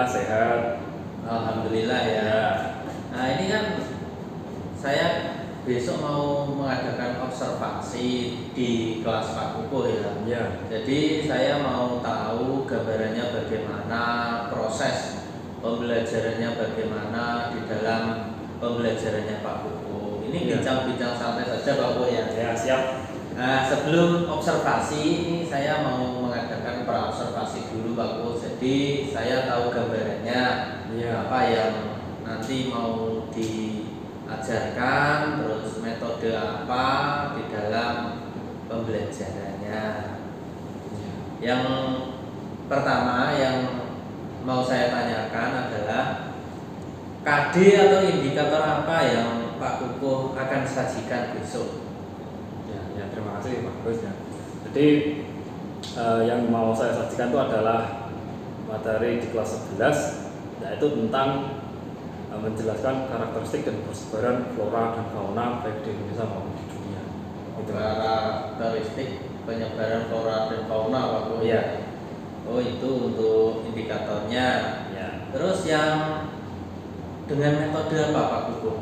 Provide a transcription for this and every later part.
Alhamdulillah sehat. Alhamdulillah ya. Nah ini kan saya besok mau mengadakan observasi di kelas Pak Kukuh ya. Ya. Jadi saya mau tahu gambarannya bagaimana, proses pembelajarannya bagaimana di dalam pembelajarannya Pak Kukuh. Ini bincang-bincang santai saja Pak Kukuh ya. Ya, siap. Nah, sebelum observasi ini saya mau mengadakan praobservasi dulu Pak Kukuh. Jadi saya tahu gambarannya apa yang nanti mau diajarkan, terus metode apa di dalam pembelajarannya. Yang pertama yang mau saya tanyakan adalah KD atau indikator apa yang Pak Kukuh akan sajikan besok? Ya, terima kasih Pak Gus ya. Jadi yang mau saya sajikan itu adalah materi di kelas 11, yaitu tentang menjelaskan karakteristik dan persebaran flora dan fauna baik di Indonesia maupun di dunia. Karakteristik penyebaran flora dan fauna Pak Kukuh. Ya. Oh itu untuk indikatornya. Ya. Terus yang dengan metode apa Pak Kukuh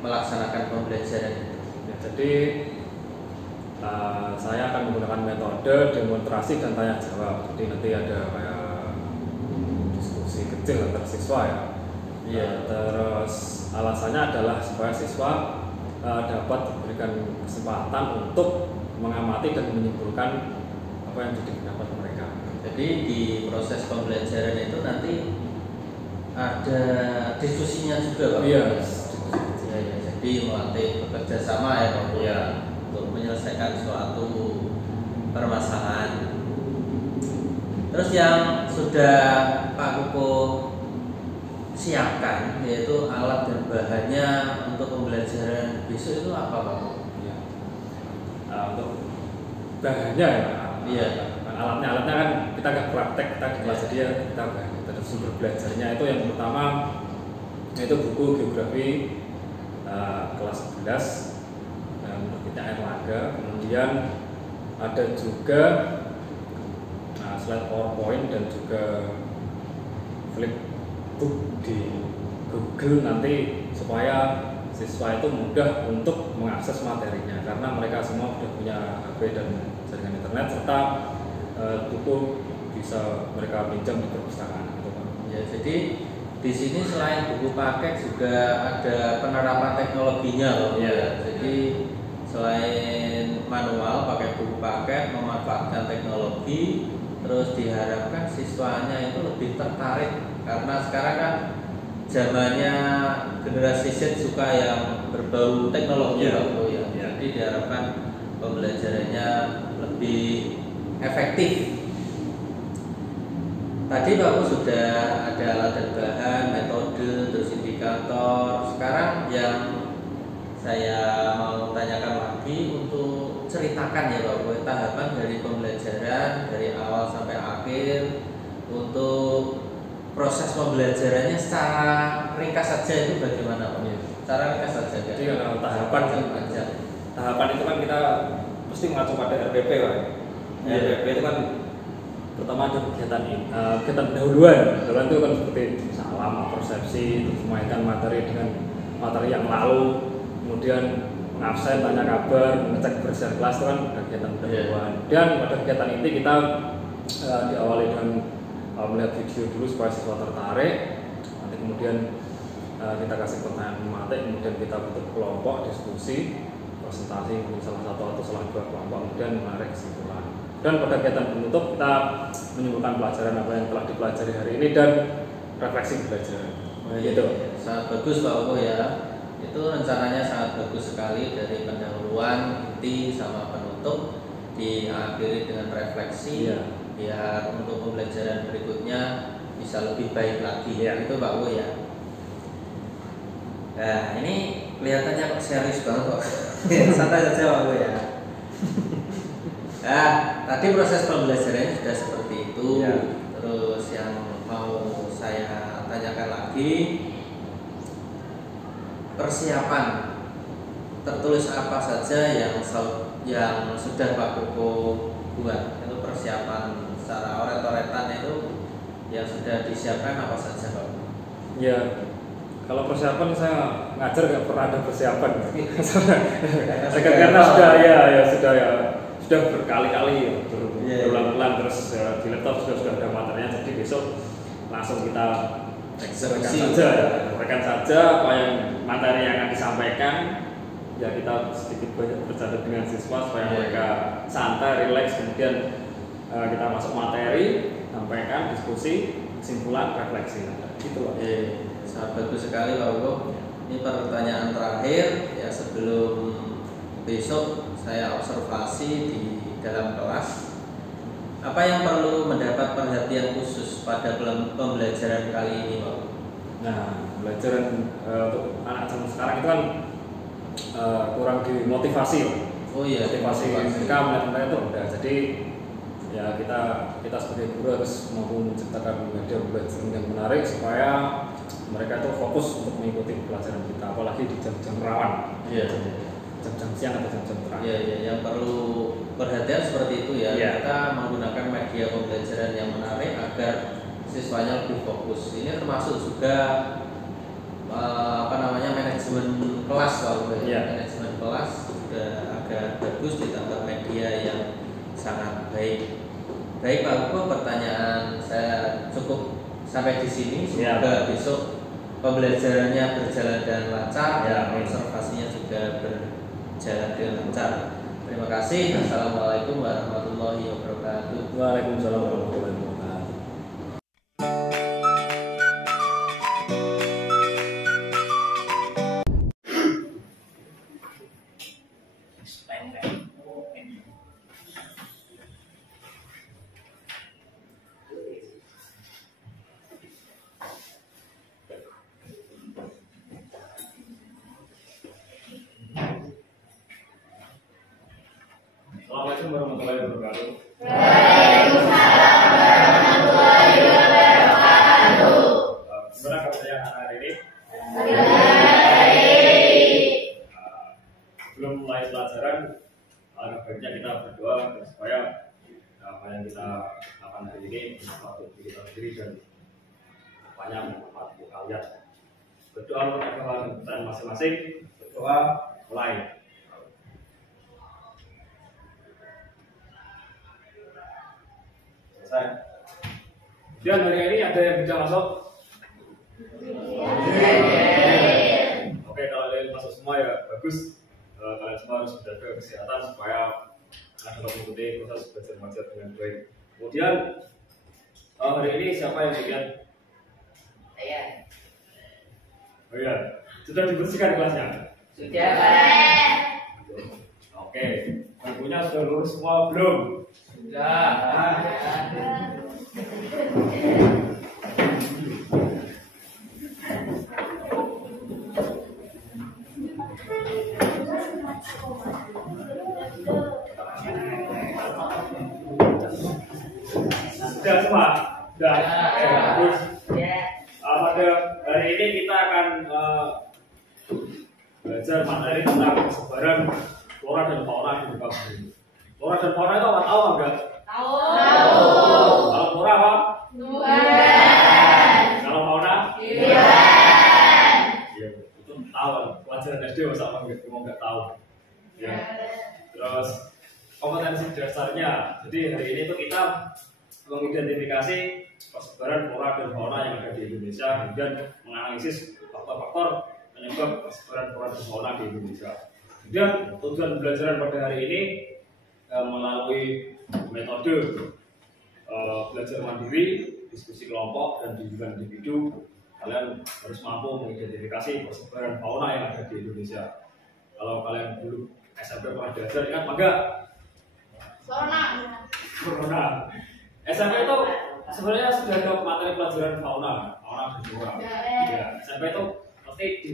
melaksanakan pembelajaran itu? Ya, jadi saya akan menggunakan metode demonstrasi dan tanya jawab. Jadi nanti ada kayak diskusi kecil antar siswa ya. Iya. Terus alasannya adalah supaya siswa dapat diberikan kesempatan untuk mengamati dan menyimpulkan apa yang jadi pendapat mereka. Jadi di proses pembelajaran itu nanti ada diskusinya juga Pak? Iya. Ya, jadi melatih bekerja sama ya Pak ya, untuk menyelesaikan suatu permasalahan. Terus yang sudah Pak Kukuh siapkan yaitu alat dan bahannya untuk pembelajaran besok itu apa Pak Kukuh? Ya. Untuk bahannya ya. Iya. Alatnya kan kita nggak praktek, kita di kelas dia kita bahan. Sumber belajarnya itu yang pertama yaitu buku geografi kelas 11 dan terbitnya Erlangga. Kemudian ada juga slide PowerPoint dan juga flipbook di Google nanti supaya siswa itu mudah untuk mengakses materinya karena mereka semua sudah punya HP dan jaringan internet serta buku bisa mereka pinjam di perpustakaan gitu Pak. Ya, jadi di sini selain buku paket juga ada penerapan teknologinya loh. Ya. Jadi selain manual pakai buku paket memanfaatkan teknologi, terus diharapkan siswanya itu lebih tertarik karena sekarang kan zamannya generasi Z suka yang berbau teknologi ya. Jadi diharapkan pembelajarannya lebih efektif. Tadi Pak Kukuh sudah ada alat dan bahan, metode, terus indikator. Sekarang yang saya mau tanyakan lagi untuk ceritakan ya Pak Kukuh tahapan dari pembelajaran dari awal sampai akhir untuk proses pembelajarannya secara ringkas saja itu bagaimana Pak? Secara ringkas saja. Jadi kalau tahapan itu kan kita mesti mengacu pada RPP Pak. RPP itu kan pertama ada kegiatan pendahuluan itu kan seperti salam, persepsi, terus mengaitkan materi dengan materi yang lalu, kemudian mengabsen, tanya kabar, mengecek kebersihan kelas itu kan kegiatan pendahuluan. Dan pada kegiatan ini kita diawali dengan melihat video dulu supaya siswa tertarik. Nanti kemudian kita kasih pertanyaan tematik, kemudian kita bentuk kelompok diskusi, presentasi salah satu atau salah dua kelompok, kemudian menarik kesimpulan. Dan pada kegiatan penutup kita menyimpulkan pelajaran apa yang telah dipelajari hari ini dan refleksi belajar. Gitu. Sangat bagus Pak Kukuh ya. Itu rencananya sangat bagus sekali dari pendahuluan, inti sama penutup diakhiri dengan refleksi biar untuk pembelajaran berikutnya bisa lebih baik lagi ya. Itu Pak Kukuh ya. Nah ini kelihatannya kok serius banget kok. Santai saja Pak Kukuh ya. Nah, tadi proses pembelajarannya sudah seperti itu. Terus yang mau saya tanyakan lagi, persiapan tertulis apa saja yang sudah Pak Kukuh buat? Itu persiapan secara oret-oretan itu yang sudah disiapkan apa saja Pak? Ya, kalau persiapan saya ngajar nggak pernah ada persiapan. Karena sudah berkali-kali berulang-ulang terus di laptop sudah ada materinya, jadi besok langsung kita rekan saja apa yang materi yang akan disampaikan. Ya kita sedikit banyak bercanda dengan siswa supaya mereka santai, rileks, kemudian kita masuk materi, sampaikan, diskusi, kesimpulan, refleksi. Gitu loh. Sangat bagus sekali Pak Hugo. Ini pertanyaan terakhir ya sebelum besok saya observasi di dalam kelas. Apa yang perlu mendapat perhatian khusus pada pembelajaran kali ini Pak? Nah, pembelajaran untuk anak zaman sekarang itu kan kurang dimotivasi. Oh iya, motivasi mereka melihat itu udah. Jadi ya kita sebagai guru harus mampu menciptakan media pembelajaran yang menarik supaya mereka itu fokus untuk mengikuti pelajaran kita, apalagi di jam-jam rawan. Iya. Jam-jam siang atau jam-jam terang. Iya, yang perlu perhatian seperti itu ya. Kita menggunakan media pembelajaran yang menarik agar siswanya lebih fokus. Ini termasuk juga manajemen kelas Pak. Manajemen kelas sudah agak bagus ditambah media yang sangat baik. Baik Pak Hugo, pertanyaan saya cukup sampai di sini. Semoga besok pembelajarannya berjalan dengan lancar dan observasinya juga berjalan dengan lancar. Terima kasih. Assalamualaikum warahmatullahi wabarakatuh. Waalaikumsalam warahmatullahi wabarakatuh. Assalamualaikum warahmatullahi wabarakatuh. Waalaikumsalam warahmatullahi wabarakatuh. Gimana kabarnya hari ini? Sebelum mulai pelajaran, alangkah baiknya kita berdoa supaya apa yang kita lakukan hari ini bermanfaat untuk kita sendiri dan banyak bermanfaat untuk kalian. Berdoa untuk kehidupan masing-masing. Berdoa mulai. Selesai. Kemudian hari ini ada yang bisa masuk? Oke, kalau ada yang masuk semua ya bagus. Kalian semua harus menjaga kesehatan supaya dapat mengikuti proses belajar mengajar dengan baik. Kemudian hari ini siapa yang lihat? Saya. Oh iya, sudah dibersihkan kelasnya? Sudah Pak. Oke, bangkunya sudah lurus semua belum? Sudah. Sudah semua? Sudah. Bagus. Pada hari ini kita akan belajar materi tentang persebaran flora dan fauna di muka bumi. Flora dan fauna itu apa tahu enggak? Tahu. Kalau flora apa? Tumbuhan. Kalau fauna? Hewan. Ya, itu tahu. Pelajaran SD sama enggak tahu. Ya. Terus kompetensi dasarnya. Jadi hari ini itu kita mengidentifikasi persebaran flora dan fauna yang ada di Indonesia dan menganalisis faktor-faktor penyebab persebaran flora dan fauna di Indonesia. Dan tujuan pembelajaran pada hari ini melalui metode belajar mandiri, diskusi kelompok, dan bimbingan individu, kalian harus mampu mengidentifikasi persebaran fauna yang ada di Indonesia. Kalau kalian dulu SMP pernah belajar, ingat apa enggak? Flora. SMP itu sebenarnya sudah ada materi pelajaran fauna dan flora. Ya, SMP itu pasti di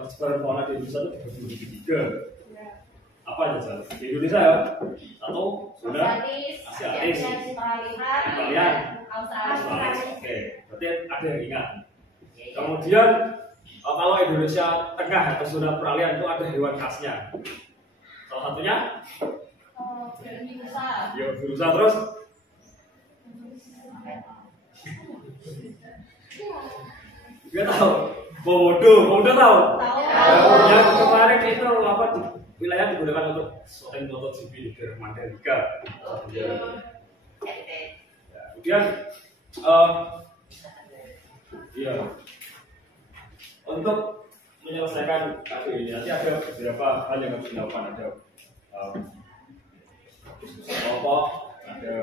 persebaran fauna di Indonesia itu dibagi menjadi 3. Apa aja di Indonesia ya? Satu, zona Asiatis, Australia, Australis. Oke, berarti ada yang ingat. Kemudian kalau Indonesia Tengah atau zona peralihan itu ada hewan khasnya. Salah satunya? Ya, berusaha terus. Gak tahu. Bodoh tahu. Yang kemarin itu apa di wilayah digunakan untuk syuting MotoGP di Mandalika. Kemudian iya, untuk menyelesaikan kasus ini nanti ada beberapa hal yang harus dilakukan. Ada diskusi kelompok, ada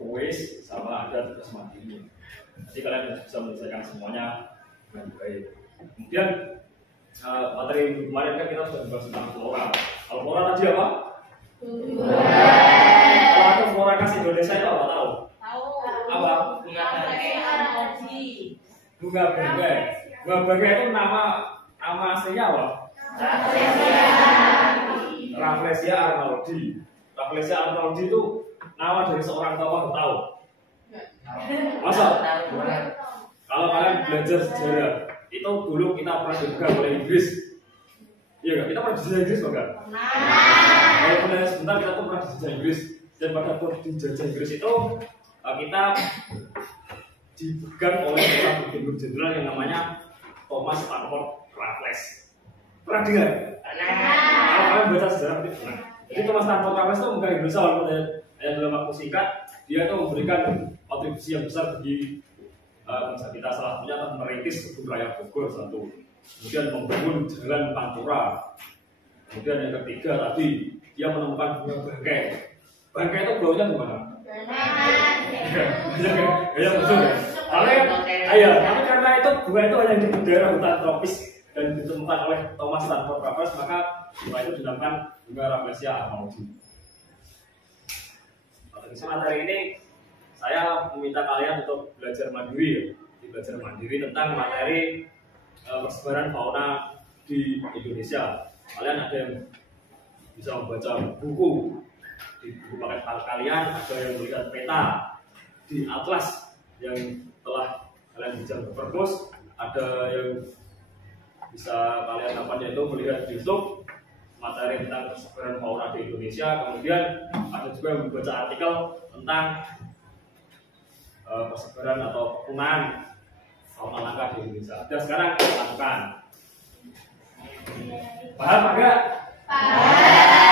kuis, sama ada tugas mandiri. Nanti kalian bisa menyelesaikan semuanya dengan baik. Kemudian materi kemarin kan kita sudah membahas tentang flora. Kalau flora tadi apa? Kalau ada flora khas Indonesia itu apa tahu? Apa? Bunga bangkai. Bunga bangkai itu nama aslinya apa? Rafflesia arnoldi. Rafflesia arnoldi itu nama dari seorang tokoh, tahu? Masa? Kalau kalian belajar sejarah, itu dulu kita pernah dipegang oleh Inggris. Iya nggak? Kita pernah dijajah Inggris nggak? Kalau pernah sebentar kita tuh pernah dijajah Inggris. Dan pada waktu dijajah Inggris itu kita dipegang oleh seorang gubernur jenderal yang namanya Thomas Stamford Raffles. Pernah dengar? Kalau kalian baca sejarah itu pernah. Jadi Thomas Stamford Raffles itu bukan Indonesia, walaupun dalam waktu singkat dia itu memberikan kontribusi yang besar bagi bangsa kita. Salah satunya merintis kebun raya Bogor satu, kemudian membangun jalan Pantura, kemudian yang ketiga tadi dia menemukan bunga bangkai. Bangkai itu baunya gimana? Ya betul ya. Tapi karena itu bunga itu hanya di daerah hutan tropis dan ditemukan oleh Thomas Stamford Raffles, maka bunga itu dinamakan bunga Rafflesia arnoldi. Pada materi ini saya meminta kalian untuk belajar mandiri, tentang materi persebaran fauna di Indonesia. Kalian ada yang bisa membaca buku di buku paket kalian, ada yang melihat peta di atlas yang telah kalian bisa perpus, ada yang bisa kalian yaitu melihat di YouTube materi tentang persebaran fauna di Indonesia. Kemudian ada juga yang membaca artikel tentang persebaran atau kepunaan fauna langka di Indonesia. Dan sekarang kita lakukan. Paham enggak? Paham.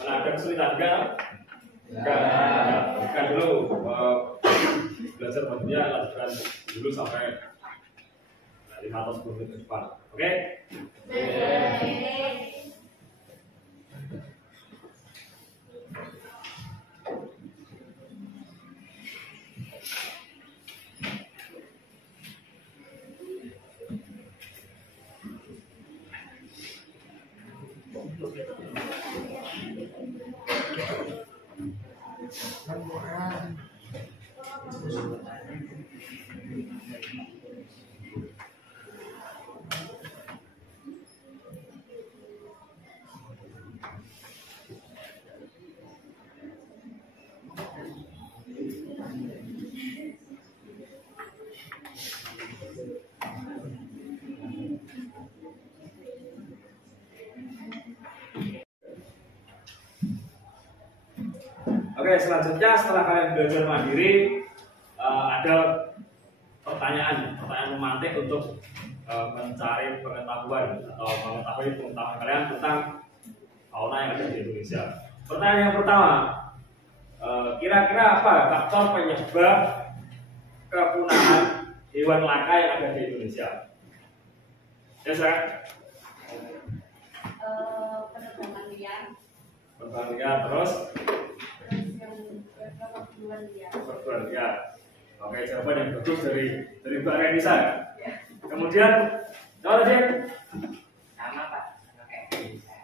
Ada kesulitan enggak? Bukan dulu belajar bajunya, lanjutkan dulu sampai 5 atau 10 menit ke depan. Oke? Oke, selanjutnya setelah kalian belajar mandiri, ada pertanyaan memantik untuk mencari pengetahuan atau mengetahui pengetahuan kalian tentang fauna yang ada di Indonesia. Pertanyaan yang pertama, kira-kira apa faktor penyebab kepunahan hewan langka yang ada di Indonesia? Ya, saya. Penerbangan liar. Penerbangan liar, terus perburuan liar. Oke, jawaban yang bagus dari Mbak Renisa. Ya. Kemudian, kalau Jim, Sama Pak, sama kayak Renisa.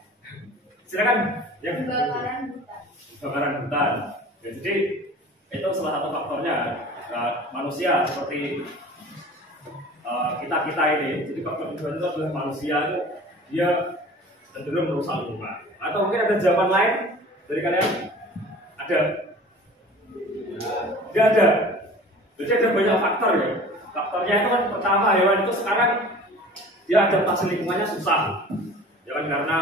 silakan. Yang Kebakaran hutan. kebakaran hutan. Ya, jadi itu salah satu faktornya. Manusia seperti kita ini. Jadi faktor kedua itu adalah manusia itu dia cenderung merusak lingkungan. Atau mungkin ada jawaban lain dari kalian? Ada? Tidak ada. Jadi ada banyak faktor ya. Faktornya itu kan pertama hewan itu sekarang dia adaptasi lingkungannya susah. Ya kan karena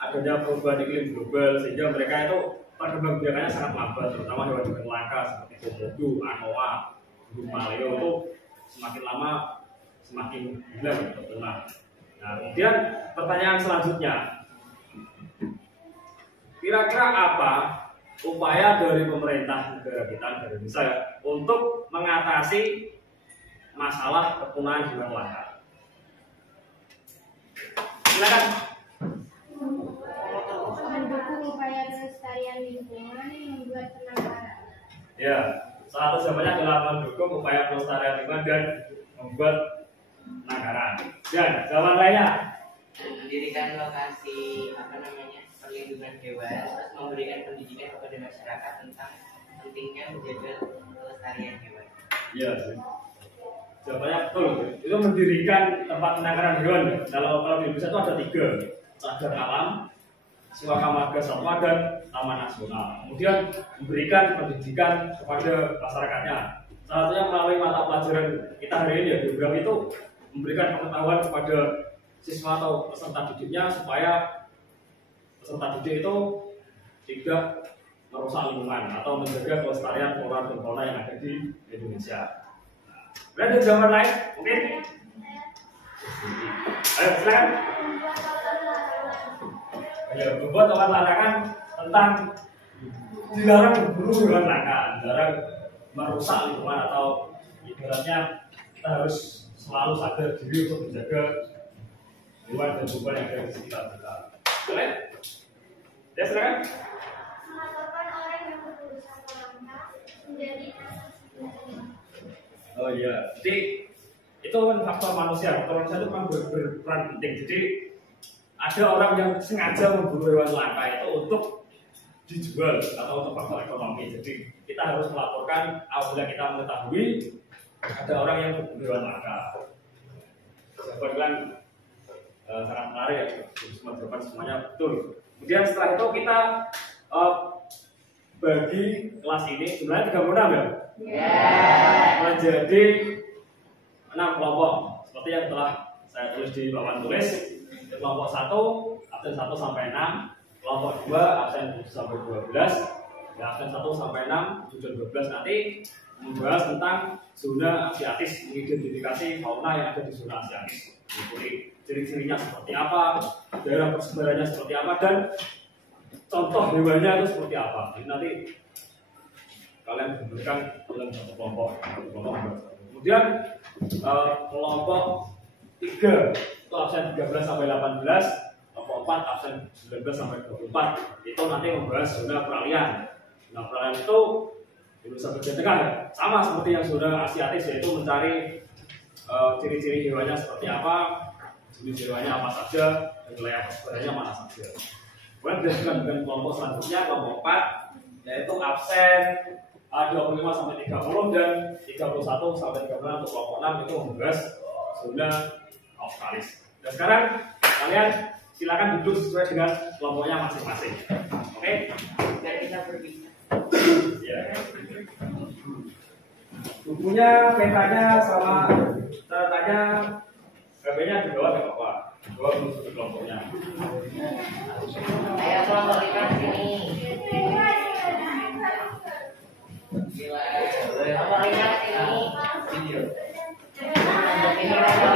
adanya perubahan iklim global sehingga mereka itu perkembangbiakannya sangat lambat, terutama hewan-hewan langka seperti komodo, anoa, burung maleo itu semakin lama semakin hilang atau punah. Nah, kemudian pertanyaan selanjutnya, kira-kira apa upaya dari pemerintah negara kita Indonesia untuk mengatasi masalah kepunahan hewan langka? Silakan. Mendukung upaya pelestarian lingkungan membuat penangkaran. Ya, salah satu jawabannya adalah mendukung upaya pelestarian lingkungan dan membuat penangkaran. Dan jawaban lainnya, Mendirikan lokasi perlindungan hewan, terus memberikan pendidikan kepada masyarakat tentang pentingnya menjaga kelestarian hewan. iya sih. Jawabannya betul. Itu mendirikan tempat penangkaran hewan. Kalau di Indonesia itu ada 3, cagar alam, Suaka Marga Satwa dan Taman Nasional. Kemudian memberikan pendidikan kepada masyarakatnya. pelajaran kita hari ini ya, geografi itu memberikan pengetahuan kepada siswa atau peserta didiknya supaya peserta didik itu tidak merusak lingkungan atau menjaga kelestarian flora dan fauna yang ada di Indonesia. Ada jawaban lain? Mungkin? Ayo silakan. Ayo, membuat larangan tentang dilarang berburu hewan langka, dilarang merusak lingkungan atau ibaratnya kita harus selalu sadar diri untuk menjaga hewan dan tumbuhan yang ada di sekitar kita. Boleh? Ya silakan. Melaporkan orang yang berburu satwa langka menjadi Oh iya, jadi itu kan faktor manusia. Faktor manusia itu kan berperan penting. Jadi ada orang yang sengaja memburu hewan langka itu untuk dijual atau untuk faktor ekonomi. Jadi kita harus melaporkan apabila kita mengetahui ada orang yang berburu hewan langka. Jawaban kan sangat menarik ya. Semua jawaban semuanya betul. Kemudian setelah itu kita bagi kelas ini jumlahnya 36 ya. Menjadi 6 kelompok seperti yang telah saya tulis di papan tulis. Kelompok 1 absen 1 sampai 6, kelompok 2 absen 7 sampai 12, dan absen 1 sampai 6, 7 dan 12 nanti membahas tentang zona asiatis, mengidentifikasi fauna yang ada di zona asiatis, mengikuti ciri-cirinya seperti apa, daerah persebarannya seperti apa, dan contoh hewannya itu seperti apa. Jadi nanti kalian diberikan dalam satu kelompok. Kemudian kelompok 3 itu absen 13 sampai 18, kelompok 4 absen 19 sampai 24. Itu nanti membahas zona peralihan. Nah, peralihan itu Indonesia bagian tengah ya, sama seperti yang zona asiatis, yaitu mencari ciri-ciri hewannya seperti apa, jenis hewannya apa saja, dan wilayah persebarannya mana saja. Kemudian dilanjutkan dengan kelompok selanjutnya, kelompok 4, yaitu absen 25 sampai 30 dan 31 sampai 36 untuk kelompok 6 itu membahas zona australis. Dan sekarang kalian silakan duduk sesuai dengan kelompoknya masing-masing. Oke? Biar kita berbicara. Ya. Bukunya, petanya sama catatannya, HP-nya di bawah nggak apa-apa. Di bawah terus di kelompoknya. Ayo kelompok kita sini. Kelompok kita sini. Video. Ini kelompok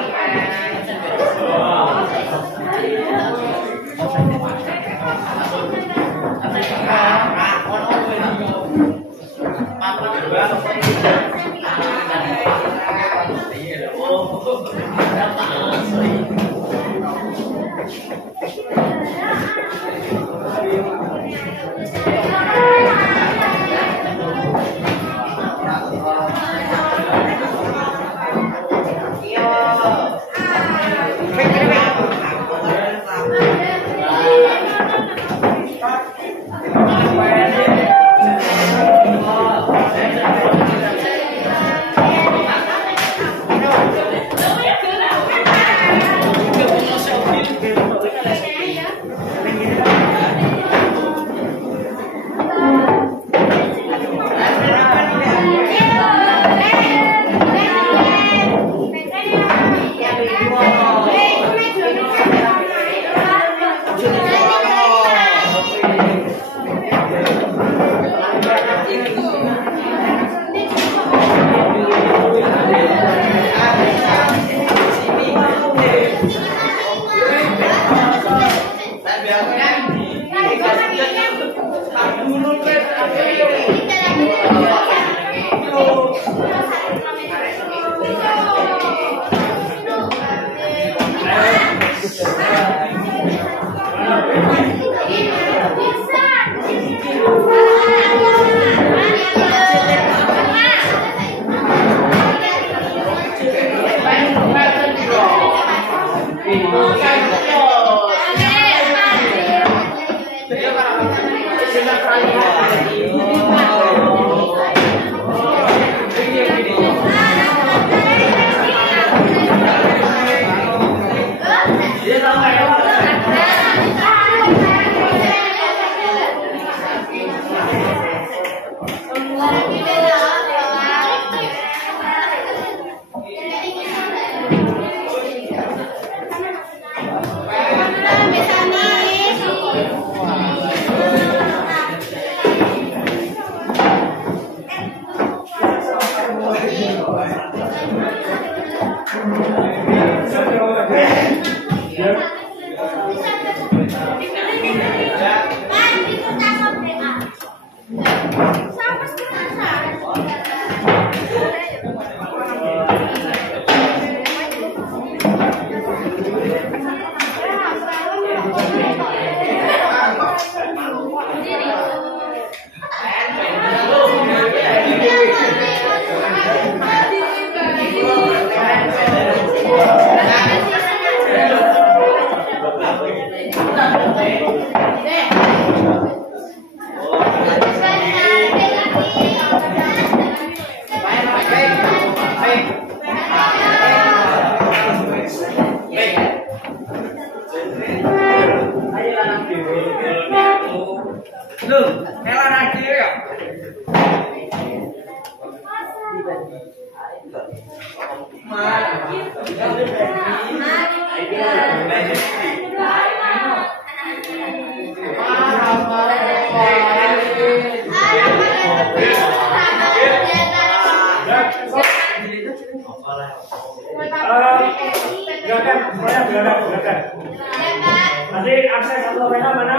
Nanti akses satu mereka mana?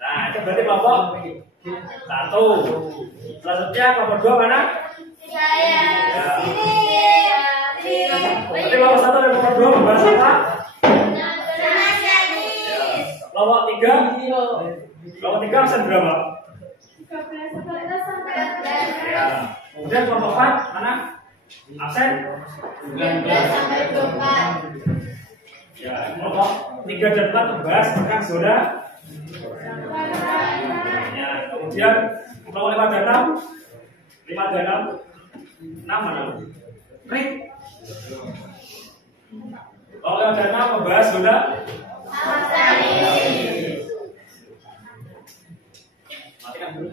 Nah, itu berarti kelompok 1. Selanjutnya kelompok 2 mana? Saya. Berarti kelompok 1 dan kelompok 2 membahas apa? Kelompok 3? Kelompok 3 absen berapa? 13 sampai 14. Ya. Kemudian kelompok 4 mana? Absen? 19 sampai 24. Ya, kelompok 3 dan 4 membahas tentang zona. Ya, kemudian kelompok 5 dan 6, 5 dan 6 mana? Ring. Kelompok 5 dan 6 membahas zona. Matikan dulu.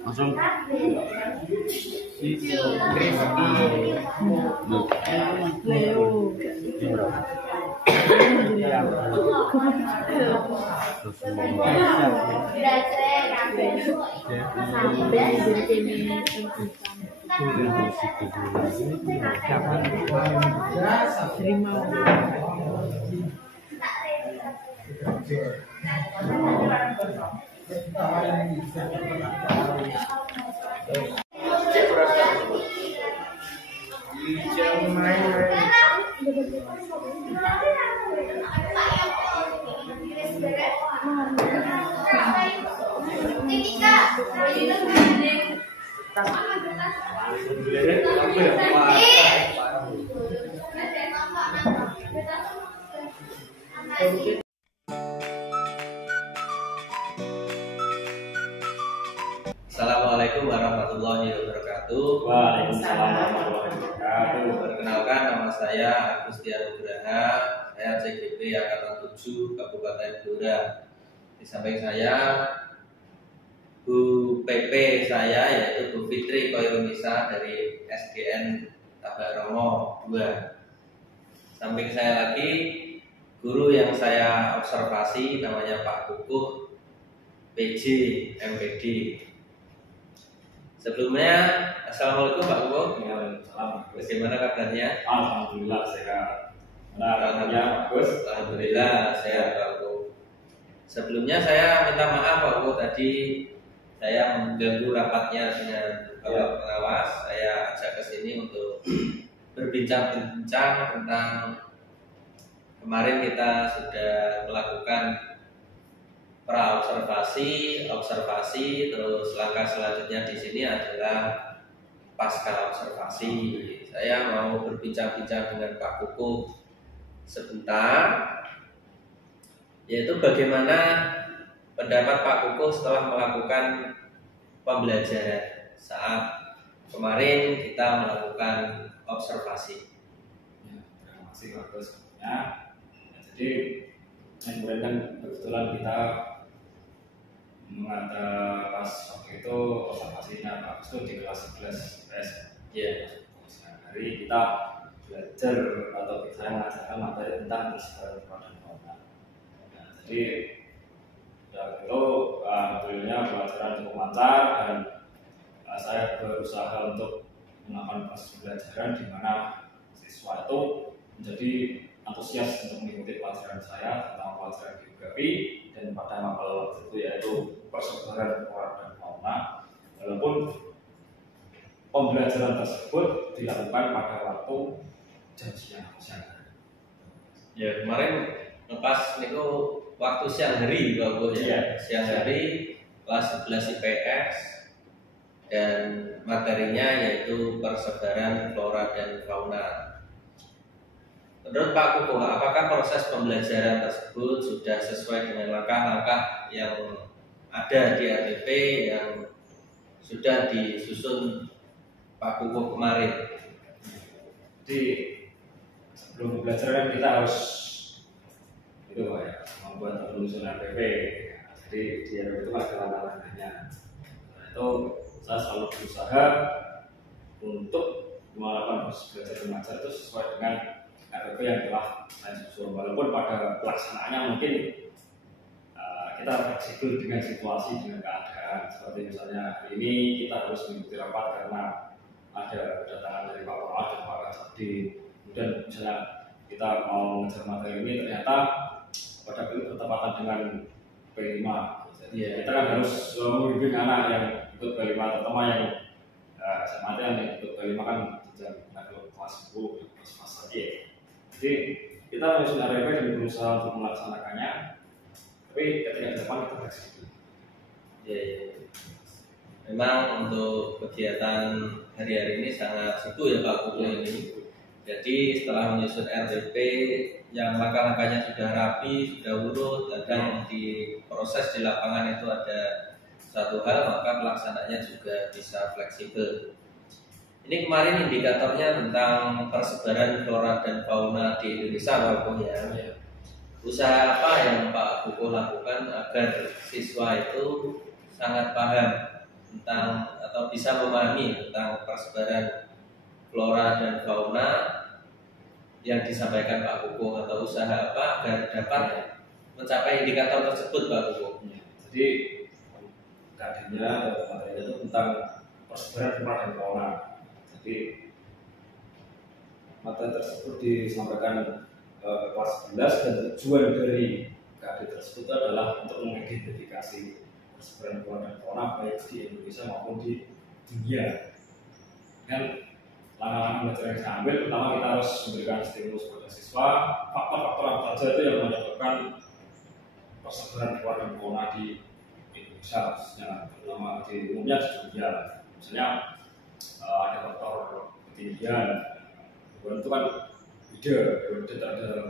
Langsung Assalamualaikum warahmatullahi wabarakatuh. Waalaikumsalam warahmatullahi wabarakatuh. Perkenalkan, nama saya Agus Nugraha. Saya CGP Angkatan 7 Kabupaten Blora. Di samping saya Bu PP saya, yaitu Bu Fitri Koirunisa dari SDN Tabak Romo 2. Samping saya lagi guru yang saya observasi, namanya Pak Kukuh PJ MPD. Sebelumnya, Assalamualaikum Pak Kukuh. Bagaimana kabarnya? Alhamdulillah sehat. Alhamdulillah bagus. Alhamdulillah sehat Pak Kukuh. Sebelumnya saya minta maaf Pak Kukuh, tadi saya mengganggu rapatnya dengan Bapak Pengawas. Saya ajak ke sini untuk berbincang-bincang tentang kemarin kita sudah melakukan observasi, terus langkah selanjutnya di sini adalah pasca observasi. Saya mau berbincang-bincang dengan Pak Kukuh sebentar, yaitu bagaimana pendapat Pak Kukuh setelah melakukan pembelajaran saat kemarin kita melakukan observasi. Ya, terima kasih Pak Gus. Ya, jadi kemarin kan kebetulan kita mengada pas waktu itu observasinya Pak Gus itu di kelas 11 PS. Ya. Hari kita belajar atau saya mengajarkan materi tentang persebaran flora dan fauna. Nah, jadi ya itu alhamdulillah pelajaran cukup lancar dan saya berusaha untuk melakukan proses pembelajaran di mana siswa itu menjadi antusias untuk mengikuti pelajaran saya tentang pelajaran geografi dan pada mapel waktu itu yaitu persebaran flora dan fauna. Walaupun pembelajaran tersebut dilakukan pada waktu jam siang hari. Ya, kemarin lepas itu waktu siang hari Pak Kukuh ya. Iya. Siang hari kelas 11 IPS dan materinya yaitu persebaran flora dan fauna. Menurut Pak Kukuh, apakah proses pembelajaran tersebut sudah sesuai dengan langkah-langkah yang ada di RPP yang sudah disusun Pak Kukuh kemarin? Jadi sebelum pembelajaran kita harus itu Pak ya, membuat penelusuran RPP. Jadi di RPP itu ada langkah-langkahnya. Nah, itu saya selalu berusaha untuk melakukan proses belajar mengajar itu sesuai dengan RPP yang telah saya susun. Walaupun pada pelaksanaannya mungkin kita fleksibel dengan situasi, dengan keadaan. Seperti misalnya hari ini kita harus mengikuti rapat karena ada kedatangan dari Pak Pengawas dan Pak Kasadi. Kemudian misalnya kita mau mengejar materi ini ternyata pada itu bertepatan dengan P5. Jadi kita kan harus membimbing anak yang ikut P5, terutama yang SMA yang ikut P5 kan jenjang kelas 10, kelas lagi. Jadi kita menyusun RPP dan berusaha untuk melaksanakannya. Tapi ketika di depan kita fleksibel. Ya. Memang untuk kegiatan hari-hari ini sangat sibuk ya Pak Kukuh ini. Jadi setelah menyusun RPP yang langkah-langkahnya sudah rapi, sudah urut, kadang di proses di lapangan itu ada satu hal, maka pelaksanaannya juga bisa fleksibel. Ini kemarin indikatornya tentang persebaran flora dan fauna di Indonesia Pak Kukuh ya. Usaha apa yang Pak Kukuh lakukan agar siswa itu sangat paham tentang atau bisa memahami tentang persebaran flora dan fauna yang disampaikan Pak Kukuh, atau usaha apa agar dapat mencapai indikator tersebut Pak Kukuh? Jadi tadinya materi itu tentang persebaran flora dan fauna. Jadi materi tersebut disampaikan kelas 11 dan tujuan dari KD tersebut adalah untuk mengidentifikasi persebaran flora dan fauna baik di Indonesia maupun di dunia. Dengan langkah-langkah belajar yang saya ambil, pertama kita harus memberikan stimulus kepada siswa faktor-faktor apa saja itu yang menyebabkan persebaran flora dan fauna di Indonesia, khususnya terutama di umumnya di dunia. Misalnya ada faktor ketinggian, itu kan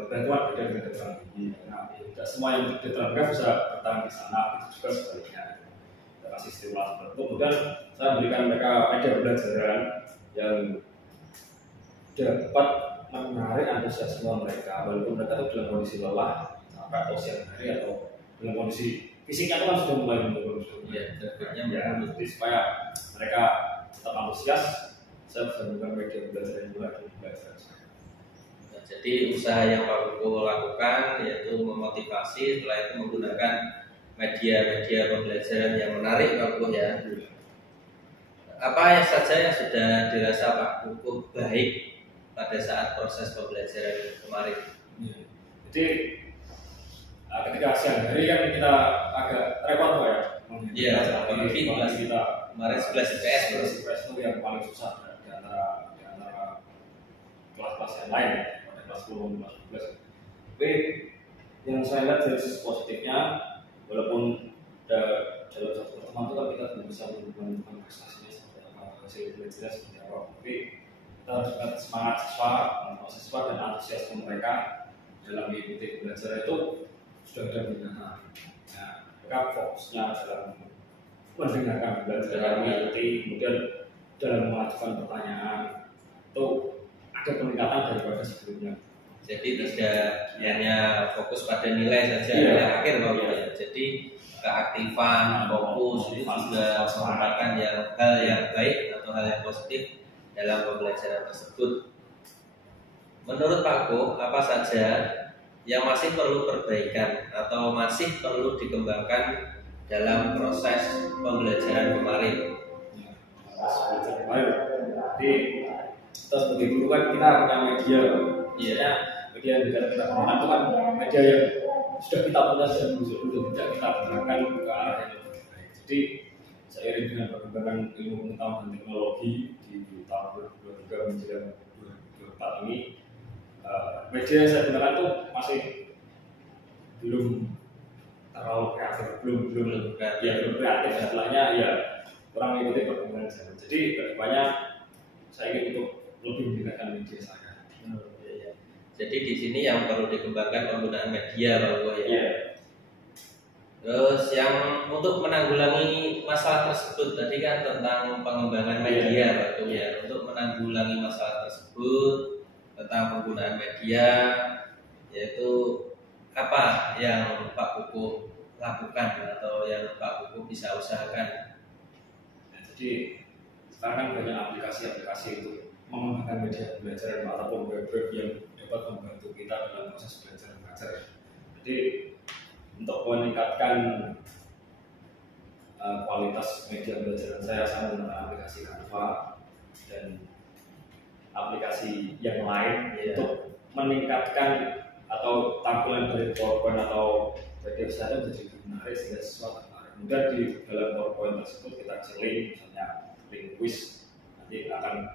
bantuan beda dengan dataran tinggi. Nah, tidak semua yang di dataran rendah bisa bertahan di sana, itu juga sebaliknya. Kita kasih stimulus tertentu, kemudian saya berikan mereka media pembelajaran yang dapat menarik antusiasme mereka, walaupun mereka itu dalam kondisi lelah, sampai atau siang hari atau dalam kondisi fisiknya itu kan sudah mulai menurun. Jadi supaya mereka tetap antusias, saya bisa memberikan media pembelajaran juga di pembelajaran saya. Jadi usaha yang Pak Kukuh lakukan yaitu memotivasi, setelah itu menggunakan media-media pembelajaran yang menarik Pak Kukuh ya. Apa saja yang sudah dirasa Pak Kukuh baik pada saat proses pembelajaran kemarin? Jadi ketika siang hari kan kita agak repot Pak ya. Iya, apalagi kita kemarin 11 IPS bro. 11 IPS itu yang paling susah di antara kelas-kelas yang lain ya, pada kelas 10 kelas 12. Tapi yang saya lihat dari sisi positifnya, walaupun dalam satu pertemuan itu kan kita belum bisa menentukan prestasinya seperti apa, hasil belajarnya seperti apa, tapi kita harus lihat semangat siswa dan antusiasme mereka dalam mengikuti belajar itu sudah ada di mana. Nah, mereka fokusnya dalam mendengarkan belajar, dalam mengikuti, kemudian dalam mengajukan pertanyaan itu ada peningkatan daripada sebelumnya. Jadi tidak hanya fokus pada nilai saja nilai akhir Pak Bro ya. Jadi keaktifan, fokus itu juga merupakan hal yang baik atau hal yang positif dalam pembelajaran tersebut. Menurut Pak Ko, apa saja yang masih perlu perbaikan atau masih perlu dikembangkan dalam proses pembelajaran kemarin? Jadi kita sebagai guru kan kita punya media, biasanya media yang kita gunakan itu kan media yang sudah kita punya sejak dulu, tidak kita gunakan ke arah yang lebih baik. Jadi seiring dengan perkembangan ilmu pengetahuan dan teknologi di tahun 2023 menjelang 2024 ini, media yang saya gunakan itu masih belum terlalu kreatif, belum kreatif, setelahnya ya kurang mengikuti perkembangan zaman. Jadi kedepannya saya ingin untuk lebih menggunakan media saya. Jadi di sini yang perlu dikembangkan penggunaan media Pak Bo ya. Iya. Terus yang untuk menanggulangi masalah tersebut tadi kan tentang pengembangan media Pak Bo ya. Untuk menanggulangi masalah tersebut tentang penggunaan media, yaitu apa yang Pak Kuku lakukan atau yang Pak Kuku bisa usahakan? Nah, jadi sekarang kan banyak aplikasi-aplikasi untuk mengembangkan media belajar ataupun web-web yang dapat membantu kita dalam proses belajar mengajar. Jadi untuk meningkatkan kualitas media belajar saya menggunakan aplikasi Canva dan aplikasi yang lain untuk meningkatkan atau tampilan dari PowerPoint atau PDF saya menjadi menarik sehingga siswa tertarik. Kemudian di dalam PowerPoint tersebut kita link, misalnya link quiz, nanti akan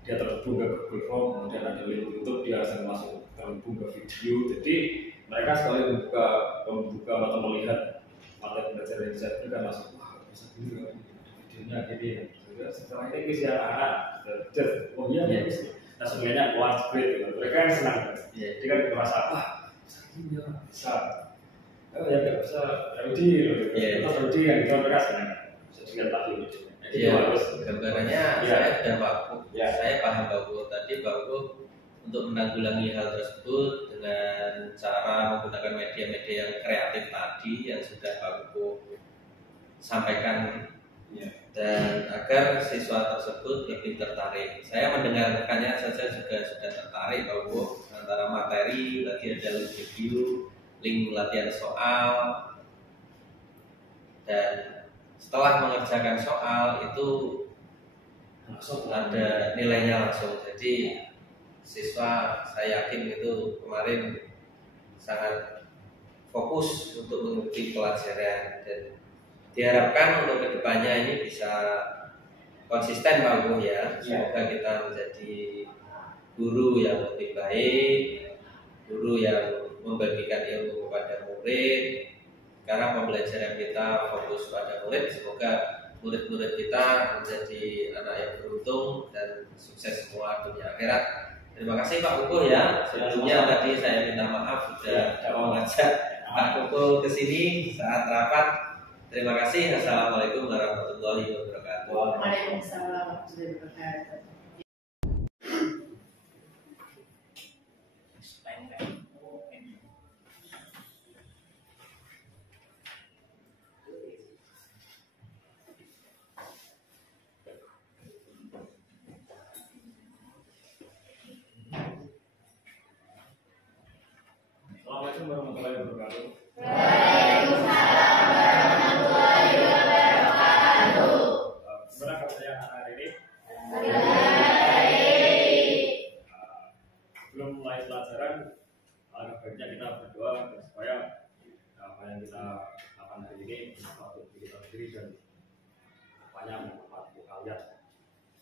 dia terhubung ke Google Form, kemudian ada link YouTube, dia akan langsung terhubung ke video. Jadi mereka sekali membuka atau melihat materi belajar yang saya berikan langsung, wah bisa gini kan, videonya gini. Setelah ini quiz yang oh iya ya quiz. Nah sebenarnya wah great, mereka yang senang. Jadi kan merasa wah bisa gini ya, bisa. Oh ya nggak bisa Rudi, atau Rudi yang itu mereka senang. Bisa dilihat lagi videonya. Iya, gambarannya saya sudah Pak. Saya paham Pak Bu. Tadi Pak Bu untuk menanggulangi hal tersebut dengan cara menggunakan media-media yang kreatif tadi yang sudah Pak Bu sampaikan, dan agar siswa tersebut lebih tertarik. Saya mendengarkannya saja juga sudah tertarik Pak Bu. Antara materi tadi ada link video, link latihan soal, dan setelah mengerjakan soal itu langsung ada nilainya langsung. Jadi siswa saya yakin itu kemarin sangat fokus untuk mengikuti pelajaran, dan diharapkan untuk kedepannya ini bisa konsisten Pak Bu ya. Semoga kita menjadi guru yang lebih baik, guru yang membagikan ilmu kepada murid. Karena pembelajaran kita fokus pada murid, semoga murid-murid kita menjadi anak yang beruntung dan sukses semua dunia akhirat. Terima kasih Pak Kuku ya. Sebelumnya tadi saya minta maaf sudah mengajak Pak Kuku ke sini saat rapat. Terima kasih. Assalamualaikum warahmatullahi wabarakatuh. Waalaikumsalam warahmatullahi wabarakatuh. Assalamualaikum warahmatullahi wabarakatuh. Waalaikumsalam warahmatullahi wabarakatuh. Gimana kabarnya hari ini? Alhamdulillah.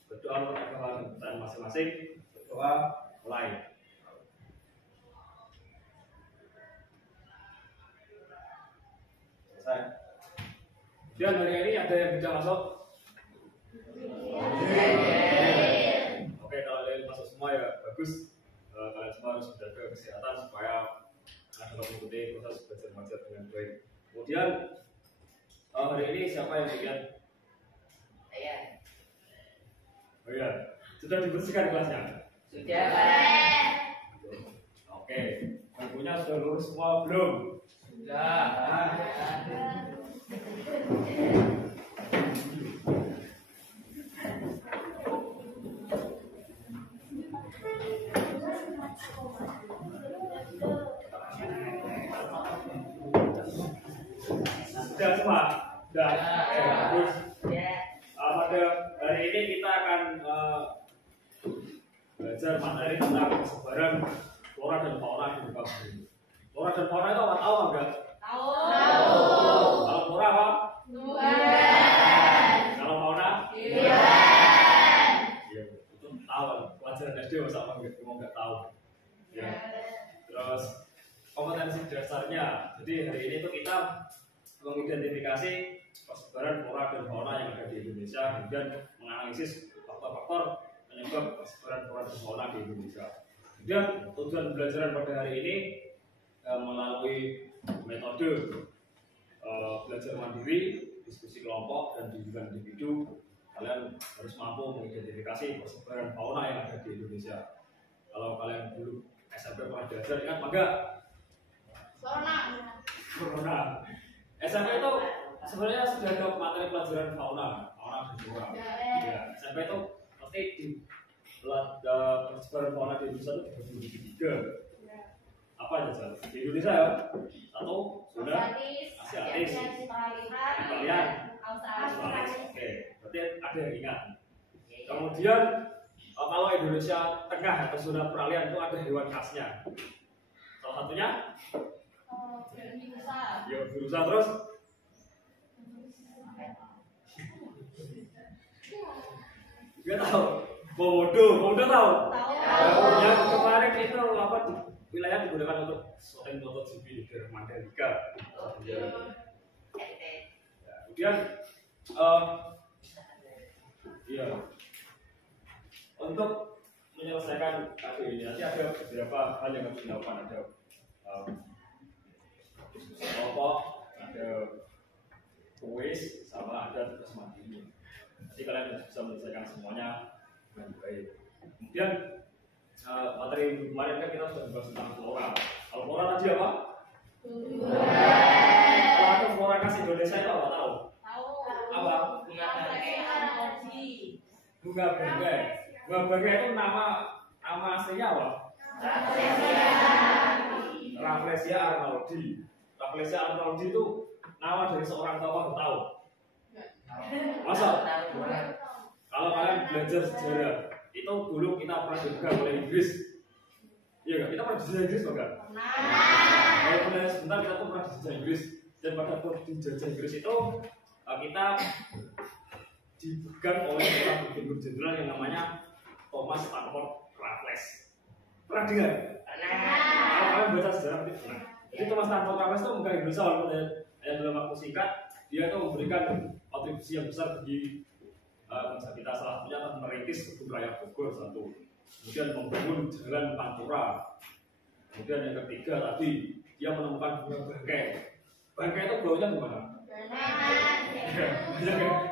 Berdoa untuk agama dan kepercayaan masing-masing. Berdoa mulai. Selesai. Kemudian hari ini ada yang bisa masuk? Oke, kalau ada yang masuk semua ya bagus. Kalian semua harus menjaga kesehatan supaya dapat mengikuti proses belajar mengajar dengan baik. Kemudian hari ini siapa yang bagian? Saya. Oh iya, sudah dibersihkan kelasnya? Sudah. Oke, bangkunya sudah lurus semua belum? Sudah. Sudah semua? Sudah. Bagus. Pada hari ini kita akan belajar materi tentang persebaran flora dan fauna di muka bumi. Flora dan fauna itu apa tahu enggak? Tahu. Kalau flora apa? Tumbuhan. Kalau fauna? Hewan. Iya, itu tahu. Pelajaran SD masa nggak tahu. Ya. Terus kompetensi dasarnya. Jadi hari ini tuh kita mengidentifikasi persebaran flora dan fauna yang ada di Indonesia, kemudian menganalisis faktor-faktor penyebab persebaran flora dan fauna di Indonesia. Kemudian tujuan pembelajaran pada hari ini melalui metode belajar mandiri, diskusi kelompok, dan bimbingan individu. Kalian harus mampu mengidentifikasi persebaran fauna yang ada di Indonesia. Kalau kalian dulu SMP pernah belajar, ingat apa enggak? Corona. SMP itu sebenarnya sudah ada materi pelajaran fauna dan flora. Ya, SMP itu pasti di persebaran fauna di Indonesia itu dibagi tiga. Apa aja di Indonesia ya? Satu, zona Asiatis, kalian Australis. Oke, berarti ada yang ingat. Kemudian kalau Indonesia tengah atau zona peralihan itu ada hewan khasnya. Salah satunya? Ya, berusaha terus. Dia tahu. Komodo tahu. Yang kemarin itu apa wilayah digunakan untuk syuting MotoGP di daerah Mandalika. Kemudian, ya, untuk menyelesaikan KD ini nanti ada beberapa hal yang harus dilakukan. Ada diskusi kelompok, ada kuis, sama ada tugas mandiri. Nanti kalian harus bisa menyelesaikan semuanya dengan baik. Kemudian materi kemarin kan kita sudah membahas tentang flora. Kalau flora tadi apa? Kalau ada flora khas Indonesia itu apa tahu? Apa? Bunga bangkai. Bunga bangkai itu nama aslinya apa? Rafflesia arnoldi. Rafflesia arnoldi itu nama dari seorang tokoh, tahu? Masa? Kalau kalian belajar sejarah, itu dulu kita pernah dijajah oleh Inggris. Iya nggak? Kita pernah dijajah Inggris enggak? Kalau belajar sebentar kita tuh pernah dijajah Inggris. Dan pada waktu dijajah Inggris itu kita dipegang oleh seorang gubernur jenderal yang namanya Thomas Stamford Raffles. Pernah dengar? Kalau kalian baca sejarah itu pernah. Jadi Thomas Stamford Raffles itu memegang Indonesia walaupun dalam waktu singkat, dia itu memberikan kontribusi yang besar bagi bangsa kita. Salah satunya akan merintis kebun raya Bogor satu, kemudian membangun jalan Pantura. Kemudian yang ketiga tadi dia menemukan bunga bangkai. Bangkai itu baunya gimana?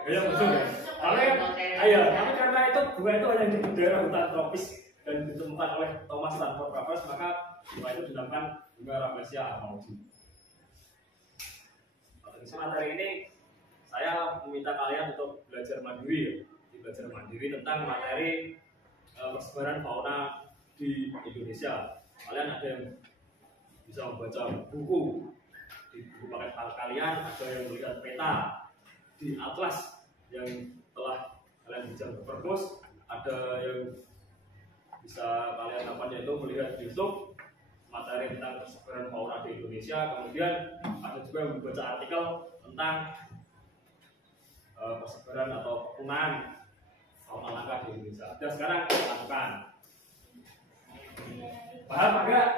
Ya betul ya. Tapi karena itu bunga itu hanya di daerah hutan tropis dan ditemukan oleh Thomas Stamford Raffles, maka bunga itu dinamakan bunga Rafflesia arnoldi. Materi ini saya meminta kalian untuk belajar mandiri, belajar mandiri tentang materi persebaran fauna di Indonesia. Kalian ada yang bisa membaca buku di buku paket kalian, ada yang melihat peta di atlas yang telah kalian baca di perpus, ada yang bisa kalian yaitu melihat di YouTube materi tentang persebaran fauna di Indonesia. Kemudian ada juga yang membaca artikel tentang persebaran atau kepunahan fauna langkah di Indonesia. Dan sekarang kita lakukan. Paham enggak?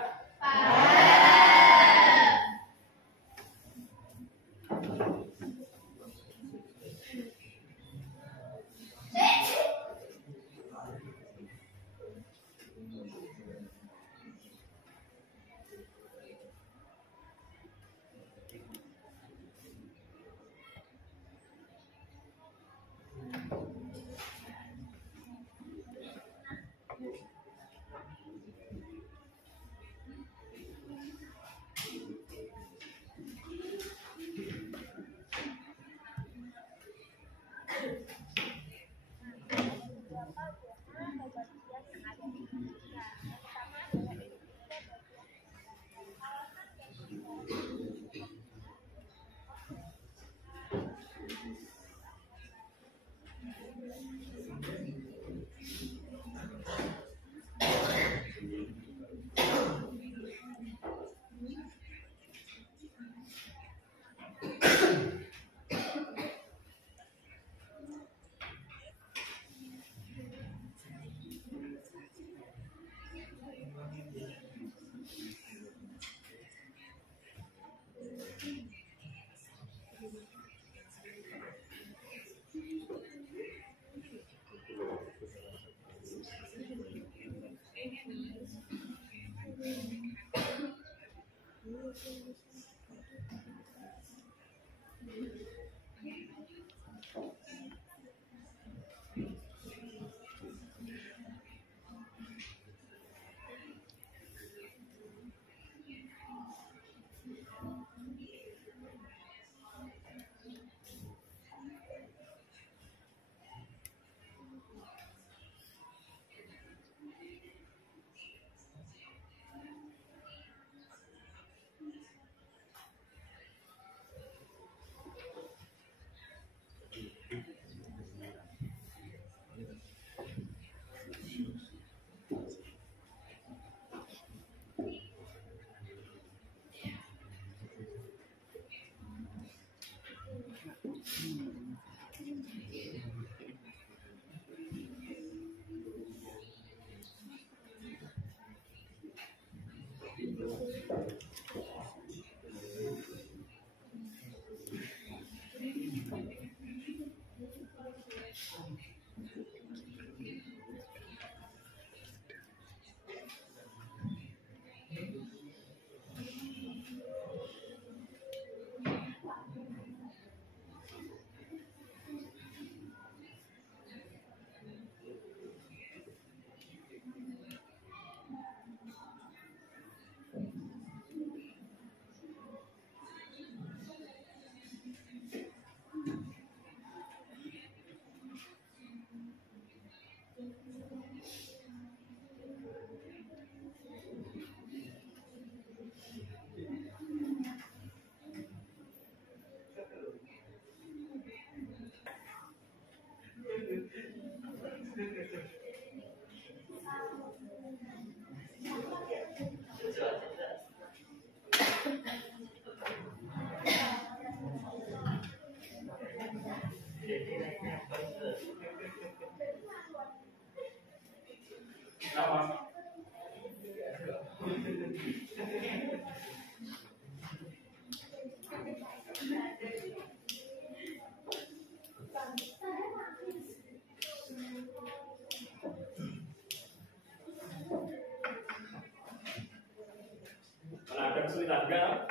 Ada kesulitan enggak?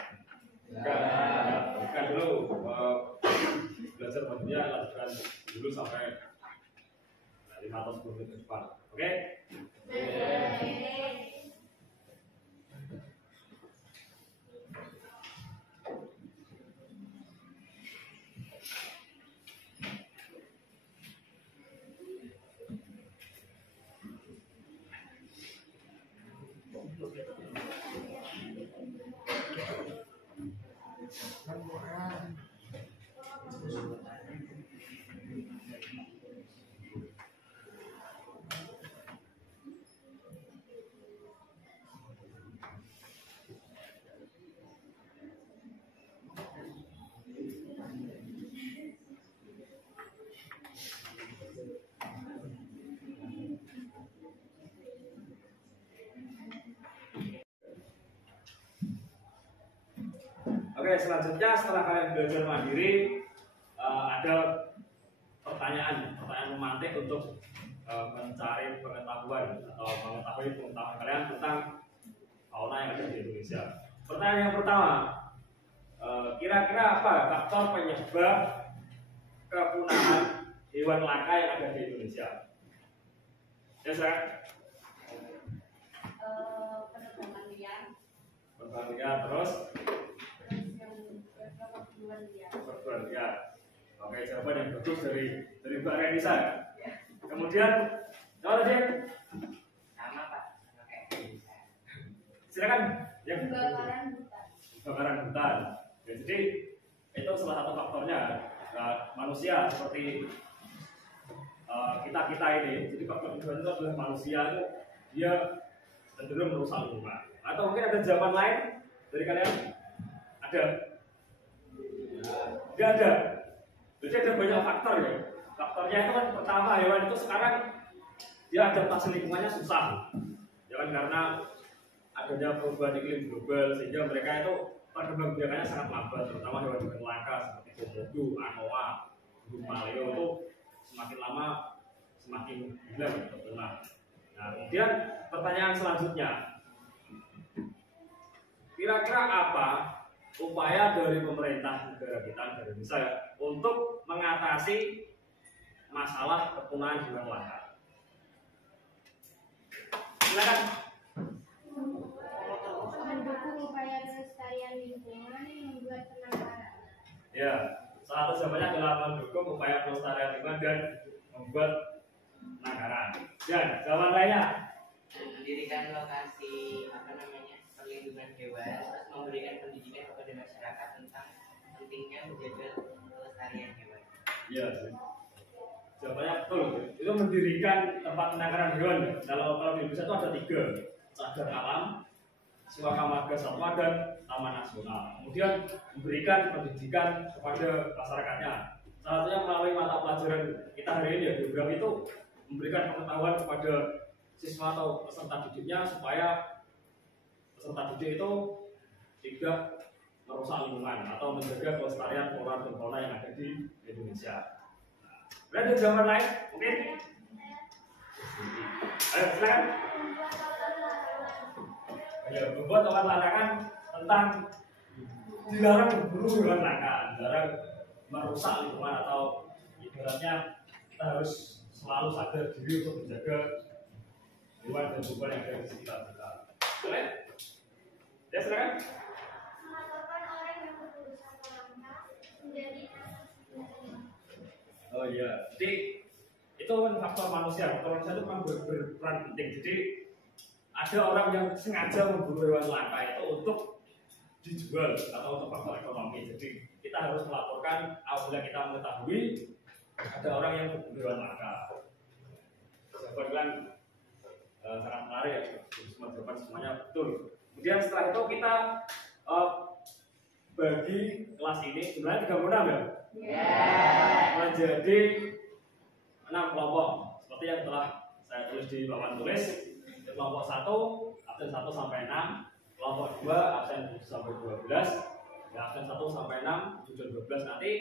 Enggak. Bukan dulu belajar bajunya lakukan dulu sampai 5 atau 10 menit ke depan. Oke? Oke, selanjutnya setelah kalian belajar mandiri, ada pertanyaan memantik untuk mencari pengetahuan atau mengetahui pengetahuan kalian tentang fauna yang ada di Indonesia. Pertanyaan yang pertama, kira-kira apa faktor penyebab kepunahan hewan langka yang ada di Indonesia? Ya, saya. Penerbangan liar. Penerbangan liar, terus Yang perburuan liar. perburuan liar. Oke, jawaban yang bagus dari Mbak Renisa. Ya. Kemudian, apa tadi? Sama Pak, sama kayak Indonesia. Silakan. Yang Kebakaran hutan. kebakaran hutan. Ya, jadi itu salah satu faktornya. Nah, manusia seperti kita ini, jadi faktor kedua itu adalah manusia itu dia cenderung merusak lingkungan. Atau mungkin ada jawaban lain dari kalian? Ada? Tidak ada. Jadi ada banyak faktor ya. Faktornya itu kan pertama hewan itu sekarang dia adaptasi lingkungannya susah. Ya kan karena adanya perubahan iklim global sehingga mereka itu perkembangannya sangat lambat, terutama hewan-hewan langka seperti komodo, anoa, burung maleo itu semakin lama semakin hilang atau punah. Nah, kemudian pertanyaan selanjutnya, kira-kira apa upaya dari pemerintah negara kita, negara Indonesia untuk mengatasi masalah kepunahan hewan langka? Silakan. Mendukung upaya pelestarian lingkungan membuat penangkaran. Ya, salah satu jawabannya adalah mendukung upaya pelestarian lingkungan dan membuat penangkaran. Dan jawaban lainnya, Mendirikan lokasi perlindungan hewan, terus memberikan pendidikan kepada masyarakat tentang pentingnya menjaga kelestarian hewan. iya, jawabannya betul. Itu mendirikan tempat penangkaran hewan. Kalau di Indonesia itu ada 3, cagar alam, Suaka Marga Satwa, dan Taman Nasional. Kemudian memberikan pendidikan kepada masyarakatnya. Salah satunya melalui mata pelajaran kita hari ini ya, geografi itu memberikan pengetahuan kepada siswa atau peserta didiknya supaya peserta didik itu tidak merusak lingkungan atau menjaga kelestarian flora dan fauna yang ada di Indonesia. Ada jawaban lain? Mungkin? Ayo silakan. Ya, membuat larangan tentang dilarang berburu hewan langka, dilarang merusak lingkungan atau ibaratnya kita harus selalu sadar diri untuk menjaga hewan dan tumbuhan yang ada di sekitar kita. Boleh? Ya silakan. Melaporkan orang yang berburu satwa langka menjadi Oh iya, jadi itu kan faktor manusia. Faktor manusia itu kan berperan penting. Jadi ada orang yang sengaja memburu hewan langka itu untuk dijual atau untuk faktor ekonomi. Jadi kita harus melaporkan apabila kita mengetahui ada orang yang berburu hewan langka. Jawaban kan sangat menarik ya. Semua jawaban semuanya betul. Kemudian setelah itu kita bagi kelas ini sebenarnya 36 ya. Menjadi 6 kelompok seperti yang telah saya tulis di papan tulis. Kelompok 1 absen 1 sampai 6, kelompok 2 absen 7 sampai 12, ya, absen 1 sampai 6, 7 dan 12 nanti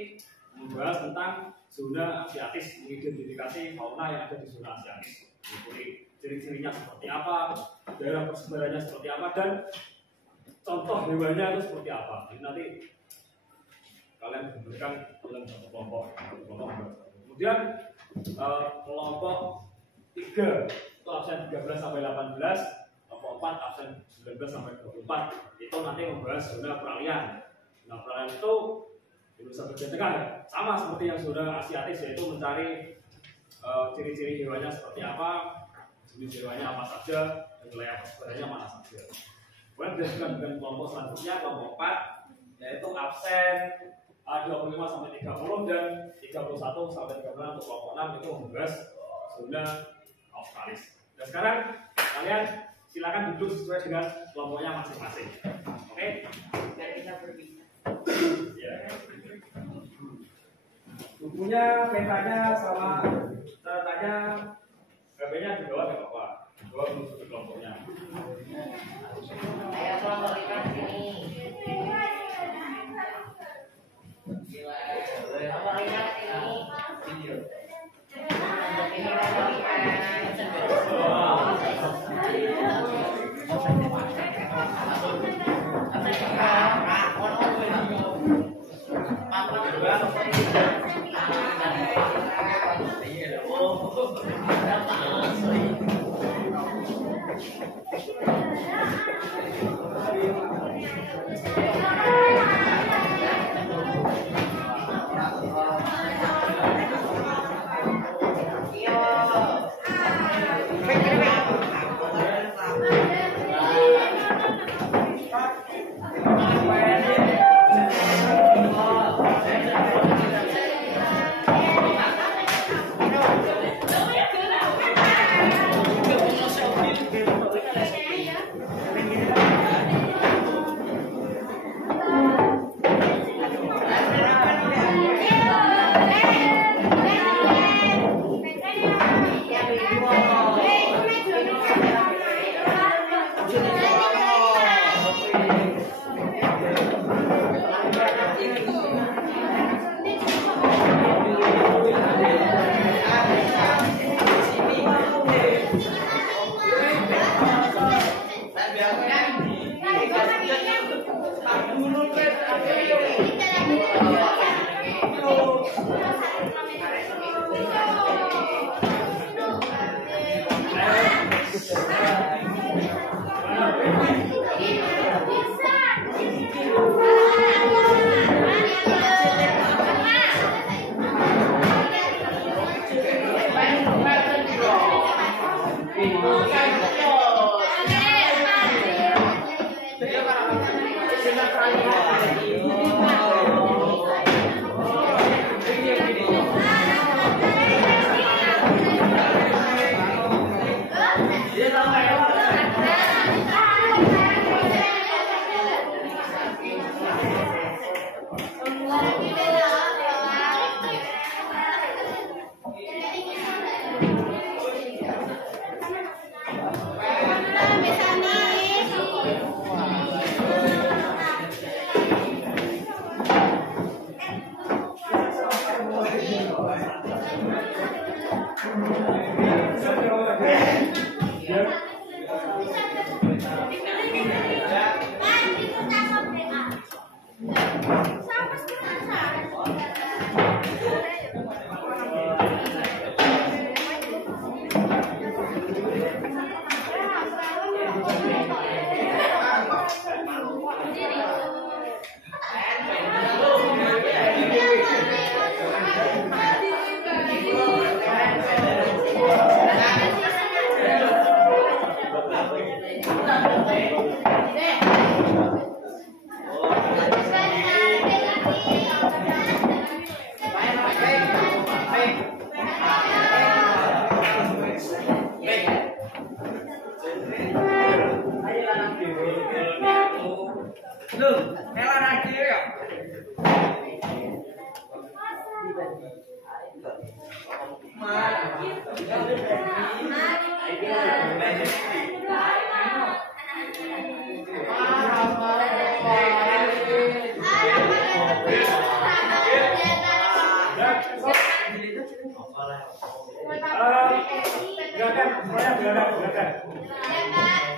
membahas tentang zona asiatis, mengidentifikasi fauna yang ada di zona asiatis, meliputi ciri-cirinya seperti apa, daerah persebarannya seperti apa, dan contoh hewannya itu seperti apa. Jadi nanti kalian diberikan dalam satu kelompok. Kemudian kelompok 3 itu absen 13 sampai 18, kelompok 4 absen 19 sampai 24. Itu nanti membahas zona peralihan. Zona peralihan itu Indonesia bagian tengah ya, sama seperti yang zona asiatis, yaitu mencari ciri-ciri hewannya seperti apa, jenis hewannya apa saja, dan wilayah persebarannya mana saja. Kemudian dilanjutkan dengan kelompok selanjutnya, kelompok 4, yaitu absen 25 sampai 30 dan 31 sampai 36 untuk kelompok 6 itu membahas zona australis. Dan sekarang kalian silakan duduk sesuai dengan kelompoknya masing-masing. Oke? Biar kita berbicara. Ya. Bukunya, petanya sama catatannya, HP-nya di bawah nggak apa-apa. Di bawah menuju ke kelompoknya. Ayo kelompok 5 sini. Gerakan.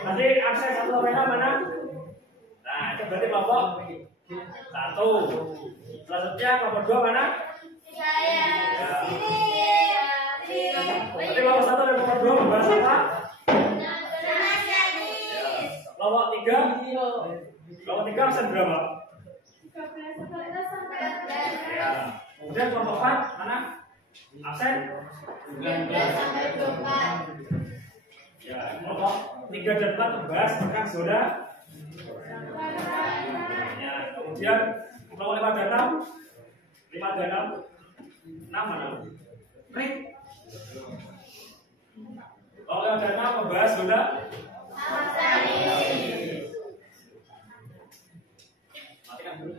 Nanti akses satu pena mana? Nah, itu berarti kelompok 1. Selanjutnya kelompok 2 mana? Berarti kelompok 1 dan kelompok 2 membahas apa? Kelompok 3? Kelompok 3 absen berapa? 13. Ya. Kemudian kelompok 4 mana? Absen 19-24. Ya, kelompok 3 dan 4 membahas tentang zona. Ya, kemudian kelompok 5 dan 6, 5 dan 6 mana? Ring. Kelompok 5 dan 6 membahas zona. Matikan dulu.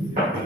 Langsung.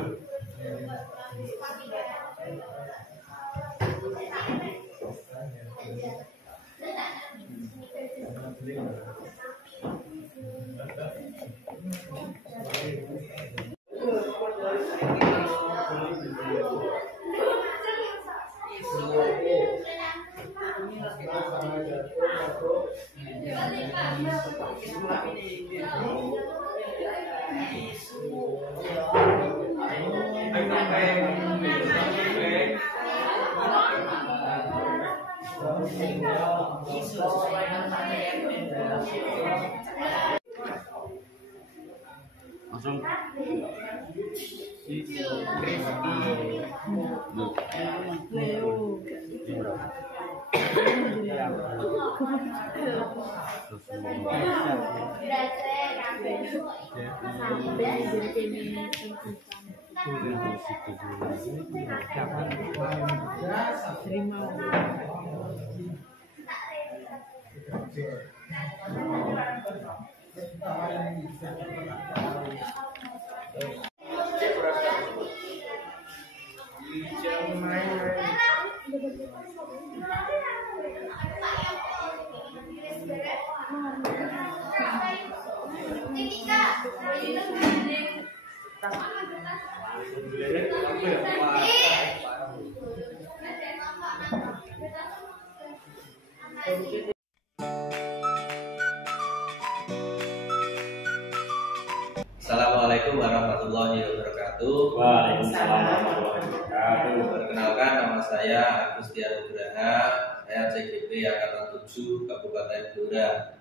Assalamualaikum warahmatullahi wabarakatuh. Waalaikumsalam warahmatullahi wabarakatuh. Perkenalkan, nama saya Agustian Nugraha. Saya CGP Angkatan 7 Kabupaten Blora.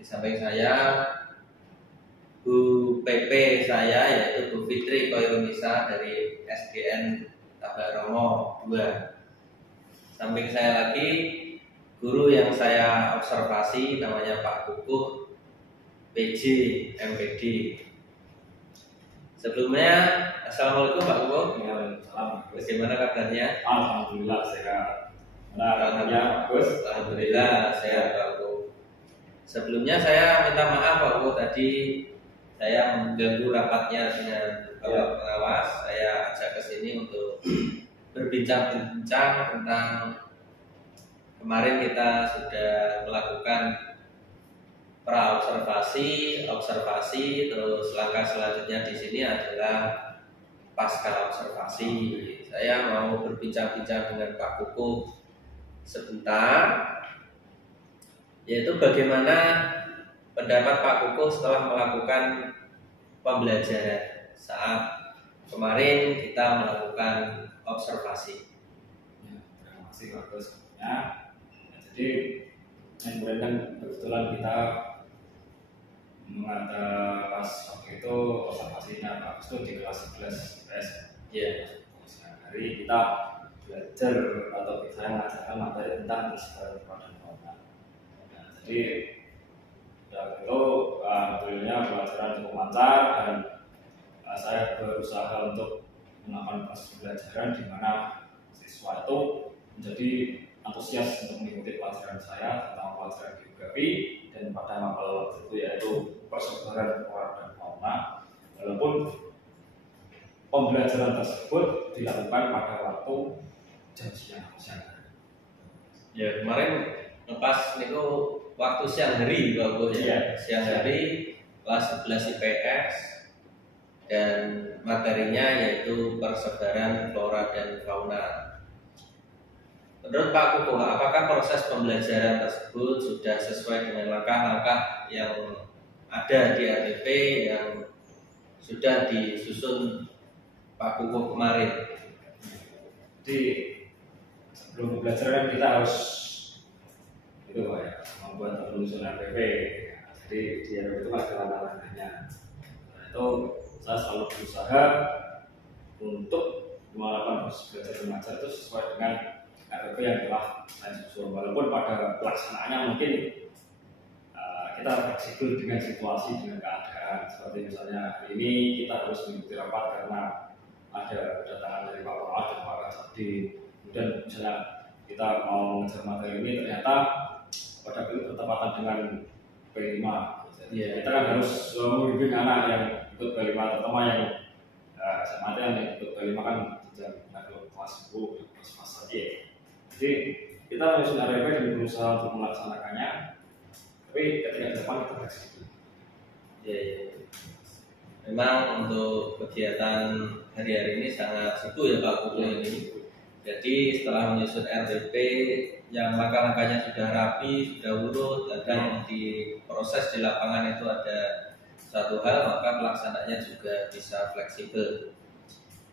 Di samping saya Bu PP saya yaitu Bu Fitri Koirunisa dari SDN Tabaromo 2. Samping saya lagi guru yang saya observasi namanya Pak Kukuh PJ MPD. Sebelumnya, Assalamualaikum Pak Kukuh. Bagaimana kabarnya? Alhamdulillah sehat. Alhamdulillah bagus. Alhamdulillah sehat Pak Kukuh. Sebelumnya saya minta maaf Pak Kukuh, tadi saya mengganggu rapatnya dengan Bapak Pengawas. Saya ajak ke sini untuk berbincang-bincang tentang kemarin kita sudah melakukan observasi, terus langkah selanjutnya di sini adalah pasca observasi. Saya mau berbincang-bincang dengan Pak Kukuh sebentar, yaitu bagaimana pendapat Pak Kukuh setelah melakukan pembelajaran saat kemarin kita melakukan observasi. Terima kasih bagus. Jadi yang kemarin kan kebetulan kita mengada pas waktu itu observasinya Pak itu di kelas 11 PS. Iya. Hari kita belajar atau saya mengajarkan materi tentang persebaran flora dan fauna. Jadi ya itu alhamdulillah pelajaran cukup lancar dan saya berusaha untuk melakukan proses pembelajaran di mana siswa itu menjadi antusias untuk mengikuti pelajaran saya tentang pelajaran geografi dan pada mapel itu yaitu persebaran flora dan fauna. Walaupun pembelajaran tersebut dilakukan pada waktu jam siang hari. Ya kemarin lepas itu waktu siang hari Pak Kukuh ya. Siang hari kelas 11 IPS dan materinya yaitu persebaran flora dan fauna. Menurut Pak Kukuh, apakah proses pembelajaran tersebut sudah sesuai dengan langkah-langkah yang ada di RPP yang sudah disusun Pak Kukuh kemarin? Jadi sebelum pembelajaran kita harus itu Pak ya, membuat penyusunan RPP. Jadi di RPP itu ada langkah-langkahnya. Nah, itu saya selalu berusaha untuk melakukan proses belajar mengajar itu sesuai dengan RPP yang telah saya susun. Walaupun pada pelaksanaannya mungkin kita fleksibel dengan situasi, dengan keadaan. Seperti misalnya hari ini kita harus mengikuti rapat karena ada kedatangan dari Pak Pengawas dan Pak Kasadi. Kemudian misalnya kita mau mengejar materi ini ternyata pada itu bertepatan dengan P5. Jadi kita kan harus membimbing anak yang ikut P5, terutama yang SMA itu yang ikut Bali kan jenjang level kelas 10 kelas saja ya. Jadi kita menyusun RPP dan berusaha untuk melaksanakannya, tapi ketika di depan kita fleksibel. Ya, ya. Memang untuk kegiatan hari-hari ini sangat sibuk ya Pak Kuku ini. Jadi setelah menyusun RPP yang langkah-langkahnya sudah rapi, sudah urut, kadang di proses di lapangan itu ada satu hal, maka pelaksanaannya juga bisa fleksibel.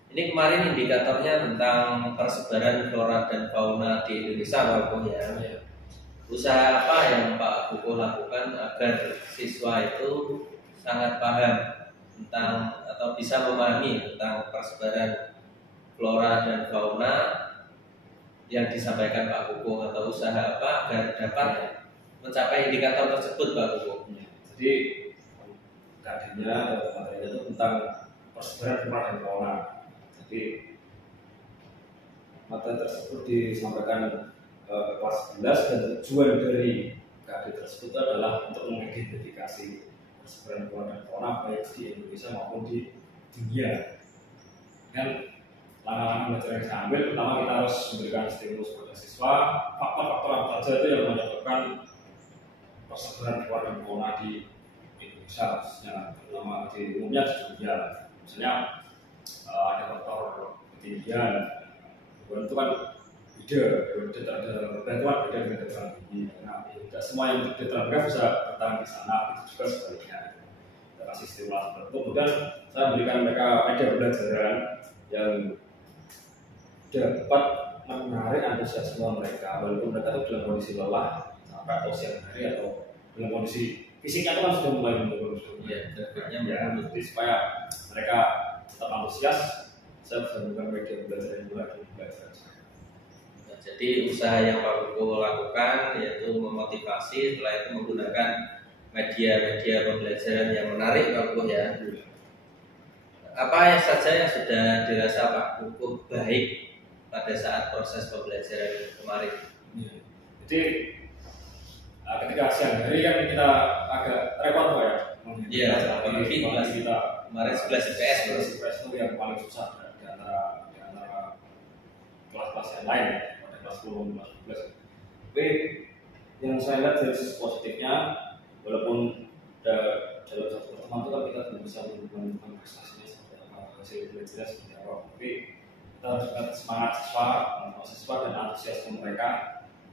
Ini kemarin indikatornya tentang persebaran flora dan fauna di Indonesia Pak Kuku ya. Usaha apa yang Pak Kuku lakukan agar siswa itu sangat paham tentang atau bisa memahami tentang persebaran flora dan fauna yang disampaikan Pak Kuku, atau usaha apa agar dapat mencapai indikator tersebut Pak Kuku? Jadi kajiannya atau materinya itu tentang persebaran flora dan fauna. Jadi materi tersebut disampaikan ke kelas 11 dan tujuan dari KD tersebut adalah untuk mengidentifikasi persebaran flora dan fauna baik di Indonesia maupun di dunia. Kan langkah-langkah belajar yang saya ambil, pertama kita harus memberikan stimulus kepada siswa, faktor-faktor apa saja itu yang menyebabkan persebaran flora dan fauna di Indonesia, khususnya terutama di umumnya di dunia. Misalnya ada faktor ketinggian, itu kan beda bantuan beda dengan dataran tinggi. Nah, tidak semua yang di dataran rendah bisa bertahan di sana, itu juga sebaliknya. Kita kasih stimulus tertentu, kemudian saya memberikan mereka media pembelajaran yang dapat menarik antusiasme mereka, walaupun mereka itu dalam kondisi lelah sampai atau siang hari atau dalam kondisi fisiknya itu kan sudah mulai menurun. Ya, jadi supaya mereka tetap antusias, saya bisa memberikan media pembelajaran yang mulai pembelajaran. Jadi usaha yang Pak Kuku lakukan yaitu memotivasi, setelah itu menggunakan media-media pembelajaran yang menarik Pak Kuku ya. Apa saja yang sudah dirasa Pak Kuku baik pada saat proses pembelajaran kemarin? Jadi ketika siang hari kan kita agak repot Pak ya. Iya, apalagi kita kemarin 11 IPS. 11 IPS itu yang paling susah di antara kelas-kelas yang lain, pada kelas 10 kelas 12. Tapi yang saya lihat dari sisi positifnya, walaupun dalam satu pertemuan itu kan kita belum bisa menentukan prestasinya seperti apa, hasil belajarnya seperti apa, tapi kita harus lihat semangat siswa dan antusiasme mereka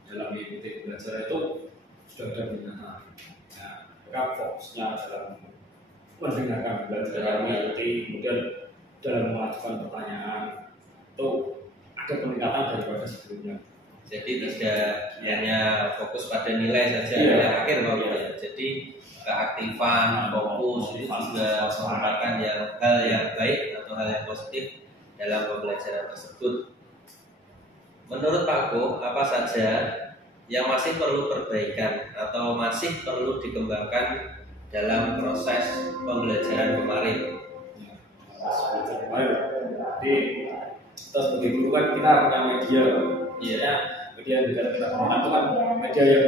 dalam mengikuti pembelajaran itu sudah ada benar. Nah, mereka fokusnya dalam mendengarkan pembelajaran, mengikuti, kemudian dalam mengajukan pertanyaan itu ada peningkatan daripada sebelumnya. Jadi tidak hanya fokus pada nilai saja yang akhir Pak Kuku ya. Jadi keaktifan, fokus itu juga merupakan hal yang baik atau hal yang positif dalam pembelajaran tersebut. Menurut Pak Kuku, apa saja yang masih perlu perbaikan atau masih perlu dikembangkan dalam proses pembelajaran kemarin? Jadi kita sebagai guru kan kita punya media, biasanya media yang kita gunakan itu kan media yang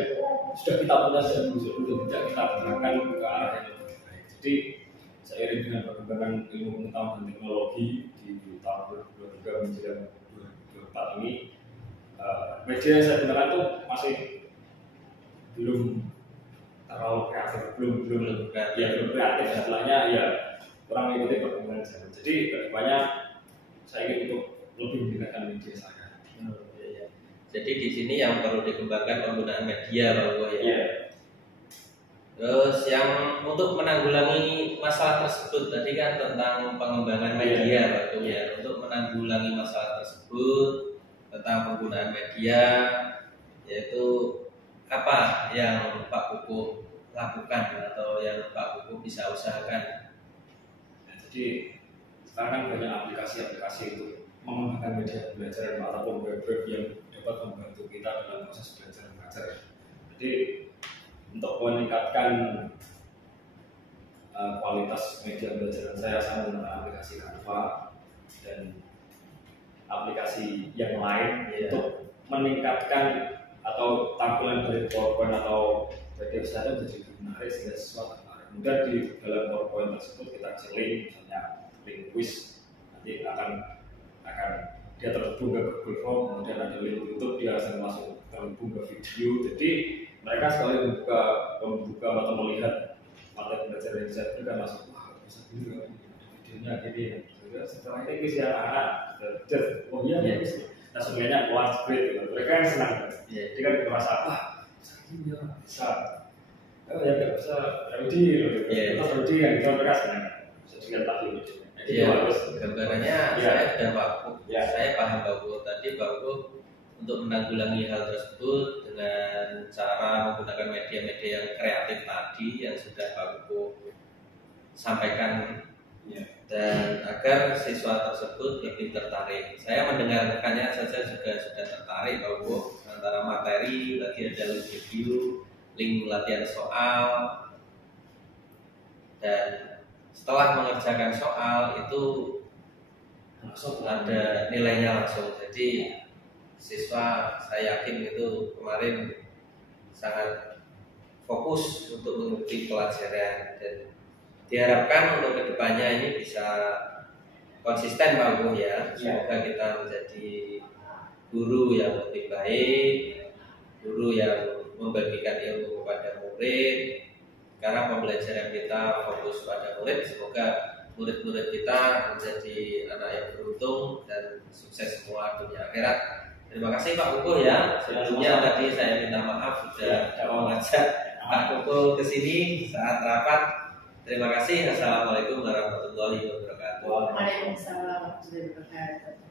sudah kita punya sejak dulu, tidak kita gunakan ke arah yang lebih baik. Jadi seiring dengan perkembangan ilmu pengetahuan dan teknologi di tahun 2023 menjelang 2024 ini, media yang saya gunakan itu masih belum terlalu kreatif, belum kreatif, setelahnya ya kurang mengikuti perkembangan zaman. Jadi kedepannya saya ingin untuk lebih meningkatkan media saya. Jadi di sini yang perlu dikembangkan penggunaan media Pak Kuku ya. Iya. Terus yang untuk menanggulangi masalah tersebut tadi kan tentang pengembangan media Pak Kuku ya. Untuk menanggulangi masalah tersebut tentang penggunaan media, yaitu apa yang Pak Kuku lakukan atau yang Pak Kuku bisa usahakan? Jadi sekarang kan banyak aplikasi-aplikasi itu mengembangkan media pembelajaran ataupun web-web yang dapat membantu kita dalam proses belajar mengajar. Jadi untuk meningkatkan kualitas media pembelajaran saya menggunakan aplikasi Canva dan aplikasi yang lain untuk meningkatkan atau tampilan dari PowerPoint atau media saya menjadi menarik sehingga siswa tertarik. Kemudian di dalam PowerPoint tersebut kita kasih link, misalnya link quiz terhubung ke Google Form, kemudian ada link YouTube, dia langsung masuk terhubung ke video. Jadi mereka sekali membuka atau melihat materi belajar yang saya berikan langsung, wah bisa dulu videonya gini. Setelah itu sih anak-anak, oh iya ya, langsung lihatnya wah great, gitu. Mereka yang senang. Jadi kan merasa wah bisa, oh ya nggak bisa ready, atau ready yang itu mereka senang. Bisa dilihat lagi videonya. Iya, gambarannya saya sudah waktu, Ya. saya paham Pak Ugo tadi Pak Ugo untuk menanggulangi hal tersebut dengan cara menggunakan media-media yang kreatif tadi yang sudah Pak Ugo sampaikan dan agar siswa tersebut lebih tertarik. Saya mendengarkannya saja juga sudah tertarik Pak Ugo, antara materi, lagi ada link video, link latihan soal, dan setelah mengerjakan soal itu langsung ada nilainya langsung. Jadi siswa saya yakin itu kemarin sangat fokus untuk mengikuti pelajaran dan diharapkan untuk kedepannya ini bisa konsisten Pak Ugo ya. Semoga kita menjadi guru yang lebih baik, guru yang membagikan ilmu kepada murid. Karena pembelajaran kita fokus pada murid, semoga murid-murid kita menjadi anak yang beruntung dan sukses semua dunia akhirat. Terima kasih Pak Ugo ya. Sebelumnya tadi saya minta maaf sudah mengajak Pak Ugo ke sini saat rapat. Terima kasih. Assalamualaikum warahmatullahi wabarakatuh. Waalaikumsalam warahmatullahi wabarakatuh.